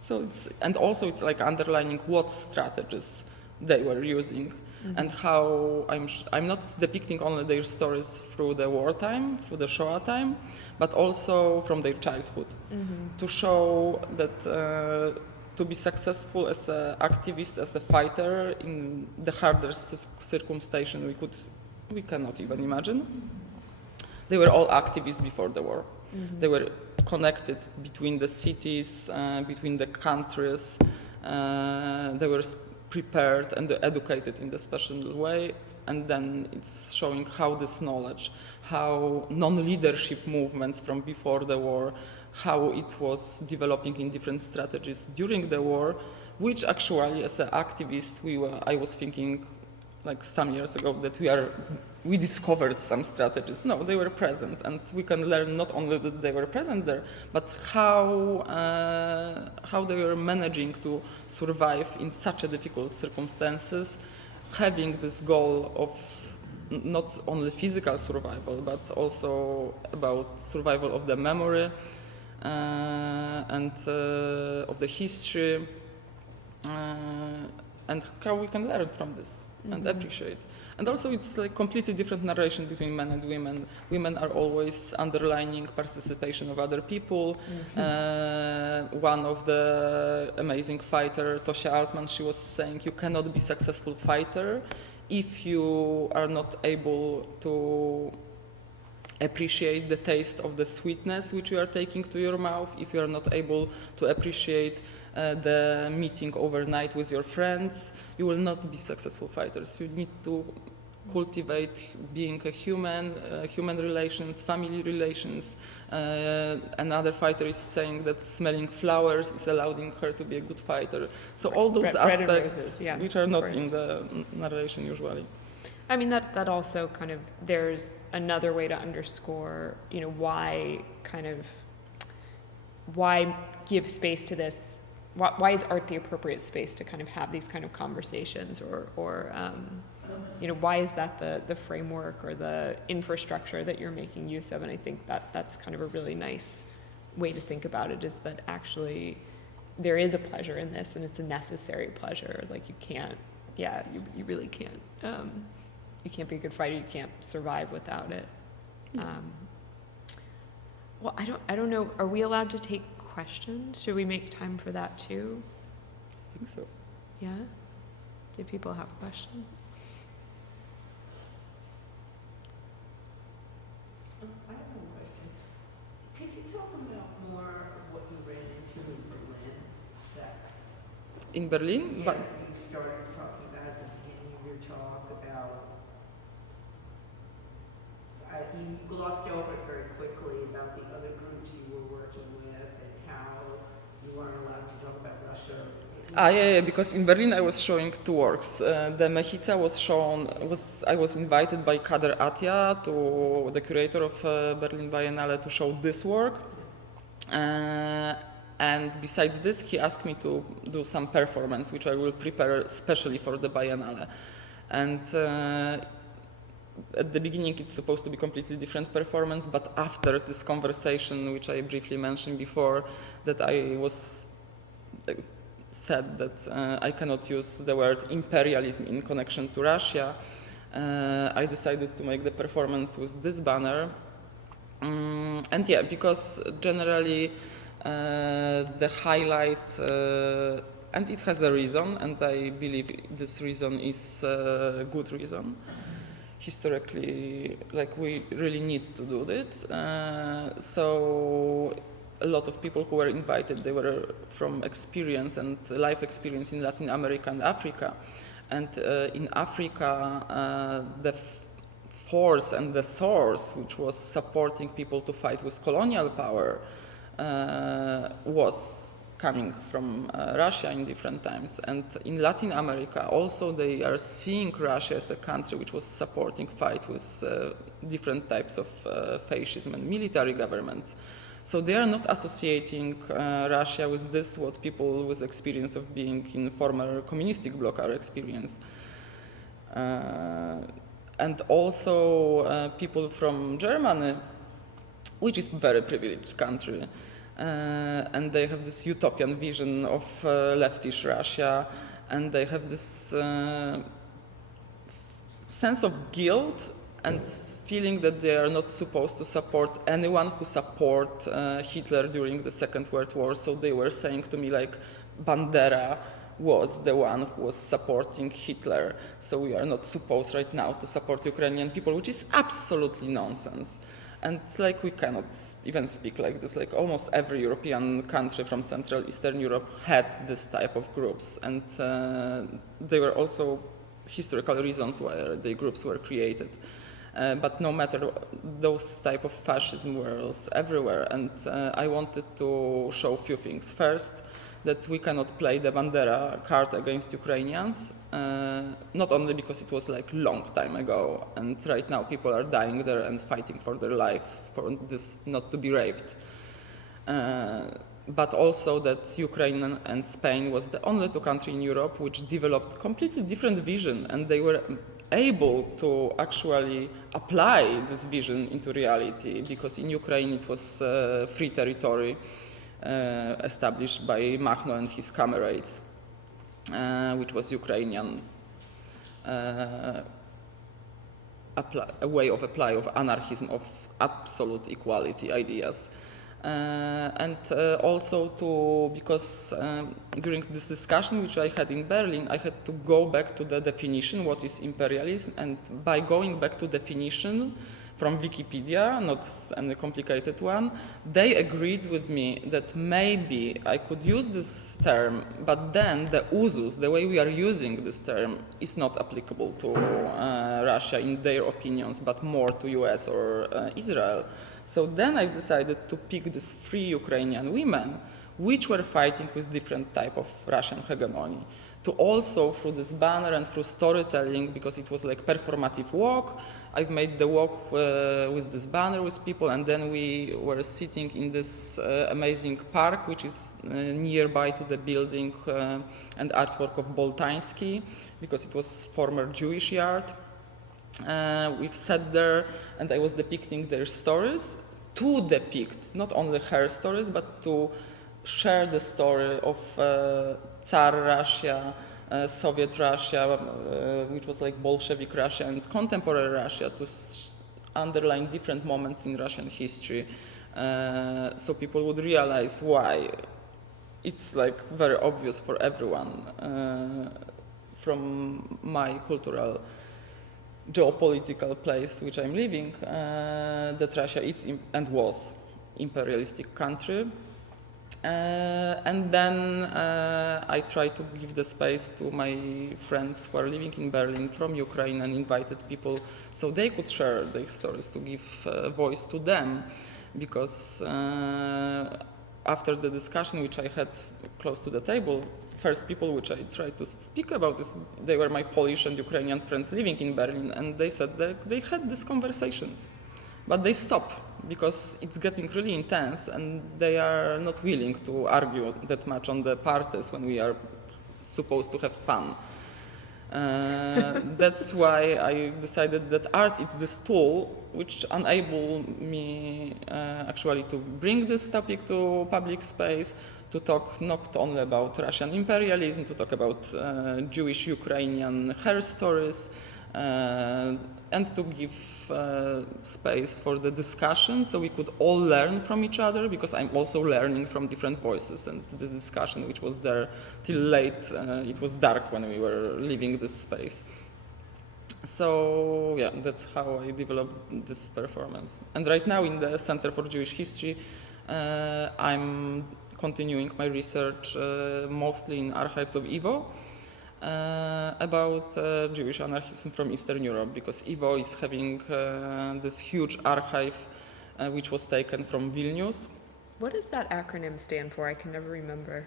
So it's like underlining what strategies they were using and how I'm not depicting only their stories through the wartime, through the Shoah time, but also from their childhood to show that to be successful as an activist, as a fighter in the hardest circumstance we cannot even imagine. They were all activists before the war. They were connected between the cities, between the countries. They were prepared and educated in a special way. And then it's showing how this knowledge, how non-leadership movements from before the war, how it was developing in different strategies during the war, which actually as an activist, I was thinking like some years ago that we discovered some strategies. No, they were present, and we can learn not only that they were present there, but how they were managing to survive in such a difficult circumstances, having this goal of not only physical survival, but also about survival of the memory and of the history, and how we can learn from this and appreciate. And also it's like completely different narration between men and women. Women are always underlining participation of other people. One of the amazing fighter, Tosia Altman, she was saying you cannot be successful fighter if you are not able to appreciate the taste of the sweetness which you are taking to your mouth, if you are not able to appreciate the meeting overnight with your friends, you will not be successful fighters. You need to cultivate being a human, human relations, family relations. Another fighter is saying that smelling flowers is allowing her to be a good fighter. So all those aspects which are not in the narration usually. I mean, that also kind of, there's another way to underscore, why give space to this, why is art the appropriate space to kind of have these kind of conversations, or why is that the framework or the infrastructure that you're making use of? And I think that's kind of a really nice way to think about it, is that actually there is a pleasure in this, and it's a necessary pleasure. Like you really can't. You can't be a good fighter. You can't survive without it. Well, I don't know. Are we allowed to take questions? Should we make time for that too? I think so. Yeah. Do people have questions? I have one question. Could you talk about more of what you ran into in Berlin? That, In Berlin, yeah, but you started talking about at the beginning of your talk about, you glossed over it very quickly about the other groups you were working with and how you weren't allowed to talk about Russia. yeah, because in Berlin I was showing two works. The Mechica was shown, I was invited by Kader Attia, the curator of Berlin Biennale, to show this work. And besides this, he asked me to do some performance, which I will prepare specially for the Biennale. And at the beginning, it's supposed to be completely different performance, but after this conversation, which I briefly mentioned before, that I was said that I cannot use the word imperialism in connection to Russia, I decided to make the performance with this banner. And yeah, because generally the highlight, and it has a reason, and I believe this reason is a good reason. Historically, like, we really need to do this. So a lot of people who were invited, they were from experience and life experience in Latin America and Africa. And in Africa, the force and the source which was supporting people to fight with colonial power was coming from Russia in different times. And in Latin America also they are seeing Russia as a country which was supporting fight with different types of fascism and military governments. So they are not associating Russia with this, what people with experience of being in former communistic bloc are experiencing. And also people from Germany, which is a very privileged country, and they have this utopian vision of leftish Russia, and they have this sense of guilt and feeling that they are not supposed to support anyone who support Hitler during the Second World War. So they were saying to me, like, Bandera was the one who was supporting Hitler, so we are not supposed right now to support Ukrainian people, which is absolutely nonsense. And like, we cannot even speak like this. Like, almost every European country from Central Eastern Europe had this type of groups, and there were also historical reasons why the groups were created. But no matter, those type of fascism was everywhere, and I wanted to show a few things. First, that we cannot play the Bandera card against Ukrainians, not only because it was like long time ago, and right now people are dying there and fighting for their life, for this not to be raped, but also that Ukraine and Spain was the only two countries in Europe which developed completely different vision, and they were able to actually apply this vision into reality, because in Ukraine it was free territory established by Machno and his comrades, which was Ukrainian a way of apply of anarchism, of absolute equality ideas. And also because during this discussion which I had in Berlin, I had to go back to the definition, what is imperialism, and by going back to definition from Wikipedia, not any complicated one, they agreed with me that maybe I could use this term, but then the usus, the way we are using this term, is not applicable to Russia in their opinions, but more to US or Israel. So then I decided to pick these three Ukrainian women, which were fighting with different type of Russian hegemony, to also, through this banner and through storytelling, because it was like performative walk, I've made the walk with this banner with people, and then we were sitting in this amazing park, which is nearby to the building and artwork of Boltański, because it was former Jewish yard. We've sat there, and I was depicting their stories, to depict not only her stories, but to share the story of Tsar Russia, Soviet Russia, which was like Bolshevik Russia, and contemporary Russia, to underline different moments in Russian history, so people would realize why. It's like very obvious for everyone from my cultural geopolitical place which I'm living, that Russia is and was imperialistic country. And then I try to give the space to my friends who are living in Berlin from Ukraine and invited people so they could share their stories, to give voice to them, because after the discussion which I had close to the table, first people which I tried to speak about this, they were my Polish and Ukrainian friends living in Berlin, and they said that they had these conversations, but they stop because it's getting really intense and they are not willing to argue that much on the parties when we are supposed to have fun. That's why I decided that art is this tool which enables me actually to bring this topic to public space, to talk not only about Russian imperialism, to talk about Jewish Ukrainian hair stories, and to give space for the discussion so we could all learn from each other, because I'm also learning from different voices, and this discussion which was there till late, it was dark when we were leaving this space. So yeah, that's how I developed this performance. And right now in the Center for Jewish History, I'm continuing my research mostly in archives of Iwo, about Jewish anarchism from Eastern Europe, because Iwo is having this huge archive which was taken from Vilnius. What does that acronym stand for? I can never remember.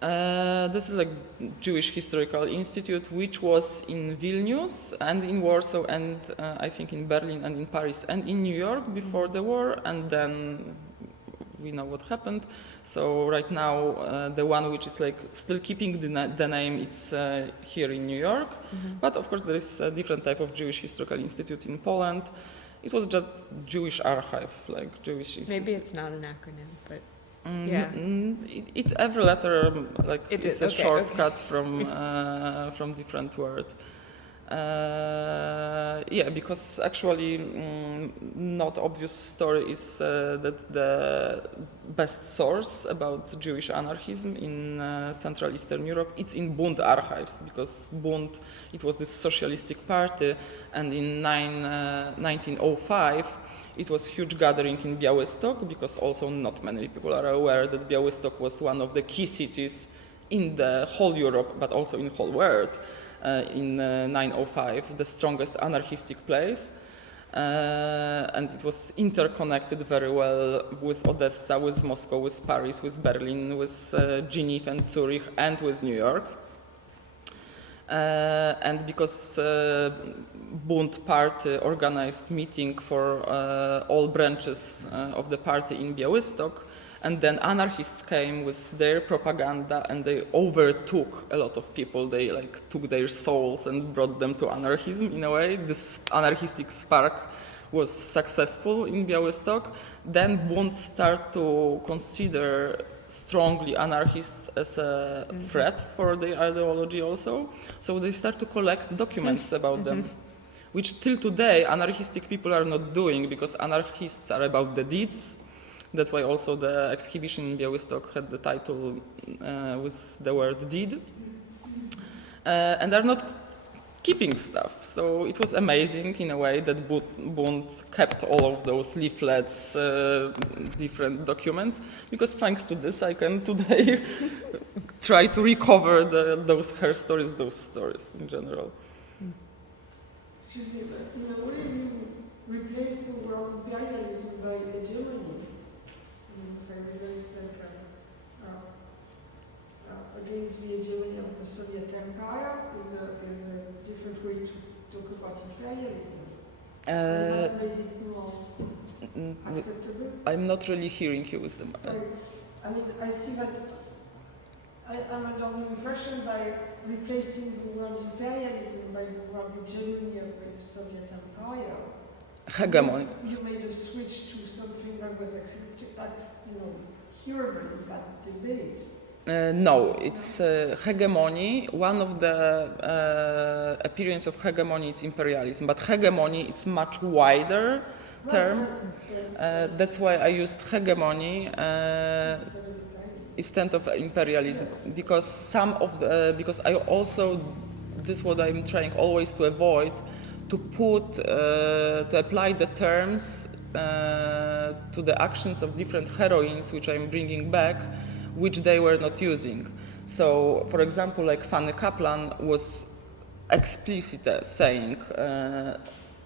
This is like Jewish Historical Institute, which was in Vilnius and in Warsaw and I think in Berlin and in Paris and in New York before the war, and then we know what happened. So right now, the one which is like still keeping the name, it's here in New York. Mm-hmm. But of course, there is a different type of Jewish Historical Institute in Poland. It was just Jewish Archive, like Jewish Institute. Maybe it's not an acronym, but yeah. Every letter like it is is a okay, shortcut okay. from different word. Yeah, because actually not obvious story is that the best source about Jewish anarchism in Central Eastern Europe, it's in Bund archives, because Bund, it was this socialistic party, and in 1905 it was huge gathering in Białystok, because also not many people are aware that Białystok was one of the key cities in the whole Europe, but also in the whole world. In 1905, the strongest anarchistic place, and it was interconnected very well with Odessa, with Moscow, with Paris, with Berlin, with Geneva and Zurich, and with New York. And because Bund party organized meeting for all branches of the party in Białystok, and then anarchists came with their propaganda and they overtook a lot of people. They like took their souls and brought them to anarchism in a way. This anarchistic spark was successful in Białystok. Then Bund started to consider strongly anarchists as a threat for their ideology also. So they start to collect documents about them, which till today anarchistic people are not doing, because anarchists are about the deeds. That's why also the exhibition in Białystok had the title with the word deed. And they're not keeping stuff. So it was amazing in a way that Bund kept all of those leaflets, different documents, because thanks to this I can today try to recover those hair stories, those stories in general. Excuse me, but in a way you replaced the word imperialism by hegemony. Against the hegemony of the Soviet Empire is a different way to talk about imperialism. That made it more acceptable. I'm not really hearing you with the mic. I mean, I see that I'm under the impression by replacing the word imperialism by the word hegemony of the Soviet Empire. Hegemony. You made a switch to something that was hearable in that debate. No, it's hegemony. One of the appearance of hegemony is imperialism, but hegemony is much wider term. That's why I used hegemony instead of imperialism, because because I also, this is what I'm trying always to avoid, to apply the terms to the actions of different heroines, which I'm bringing back, which they were not using. So, for example, like Fanny Kaplan was explicit saying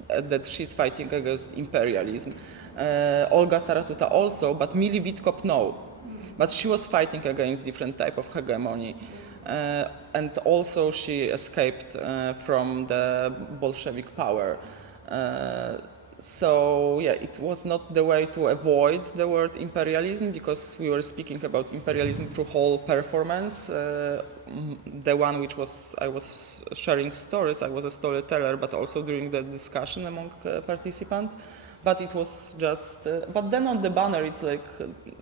that she's fighting against imperialism. Olga Taratuta also, but Mili Witkop no. But she was fighting against different type of hegemony. And also she escaped from the Bolshevik power. So yeah, it was not the way to avoid the word imperialism, because we were speaking about imperialism through whole performance. The one which I was sharing stories, I was a storyteller, but also during the discussion among participants. But it was just, but then on the banner it's like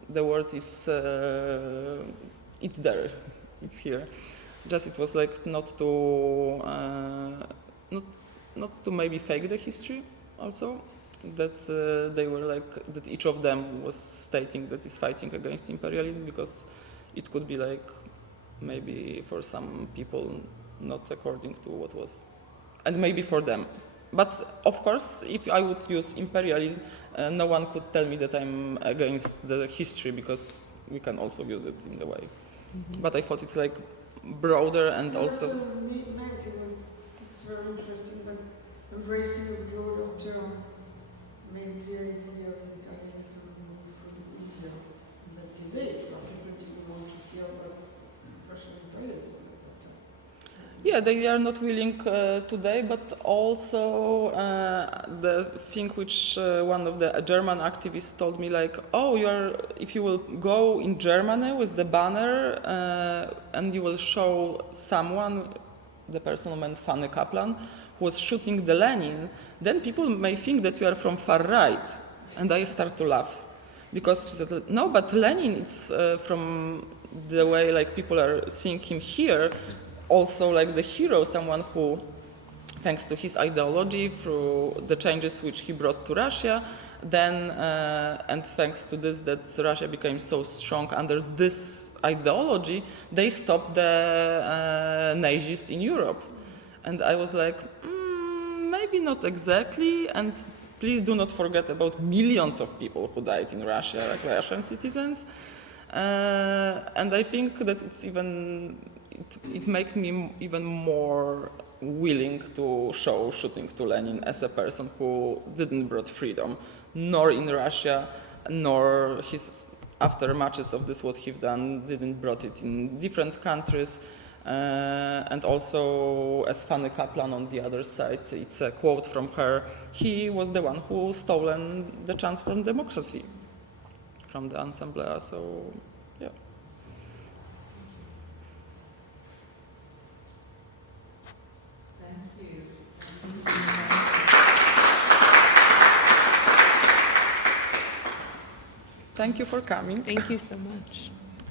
the word is, it's there, it's here. Just it was like not to maybe fake the history also, that they were like, that each of them was stating that is fighting against imperialism, because it could be like maybe for some people not according to what was, and maybe for them. But of course, if I would use imperialism, no one could tell me that I'm against the history, because we can also use it in the way. Mm-hmm. But I thought it's like broader and also. It's very interesting that embracing a broader term made the idea of imperialism easier in that debate. But people didn't want to hear about Russian imperialism at that time. Yeah, they are not willing today, but also the thing which one of the German activists told me, like, oh, if you will go in Germany with the banner and you will show someone, the person meant Fanny Kaplan, who was shooting the Lenin, then people may think that you are from far right. And I start to laugh, because she said, no, but Lenin, it's from the way like people are seeing him here, also like the hero, someone who, thanks to his ideology, through the changes which he brought to Russia, then, and thanks to this, that Russia became so strong under this ideology, they stopped the Nazis in Europe. And I was like, maybe not exactly, and please do not forget about millions of people who died in Russia, like Russian citizens. And I think that it's even, it makes me even more willing to show shooting to Lenin as a person who didn't brought freedom, nor in Russia, nor his aftermatches of this, what he've done, didn't brought it in different countries. And also, as Fanny Kaplan on the other side, it's a quote from her, he was the one who stolen the chance from democracy, from the Assembly, so yeah. Thank you. Thank you for coming. Thank you so much.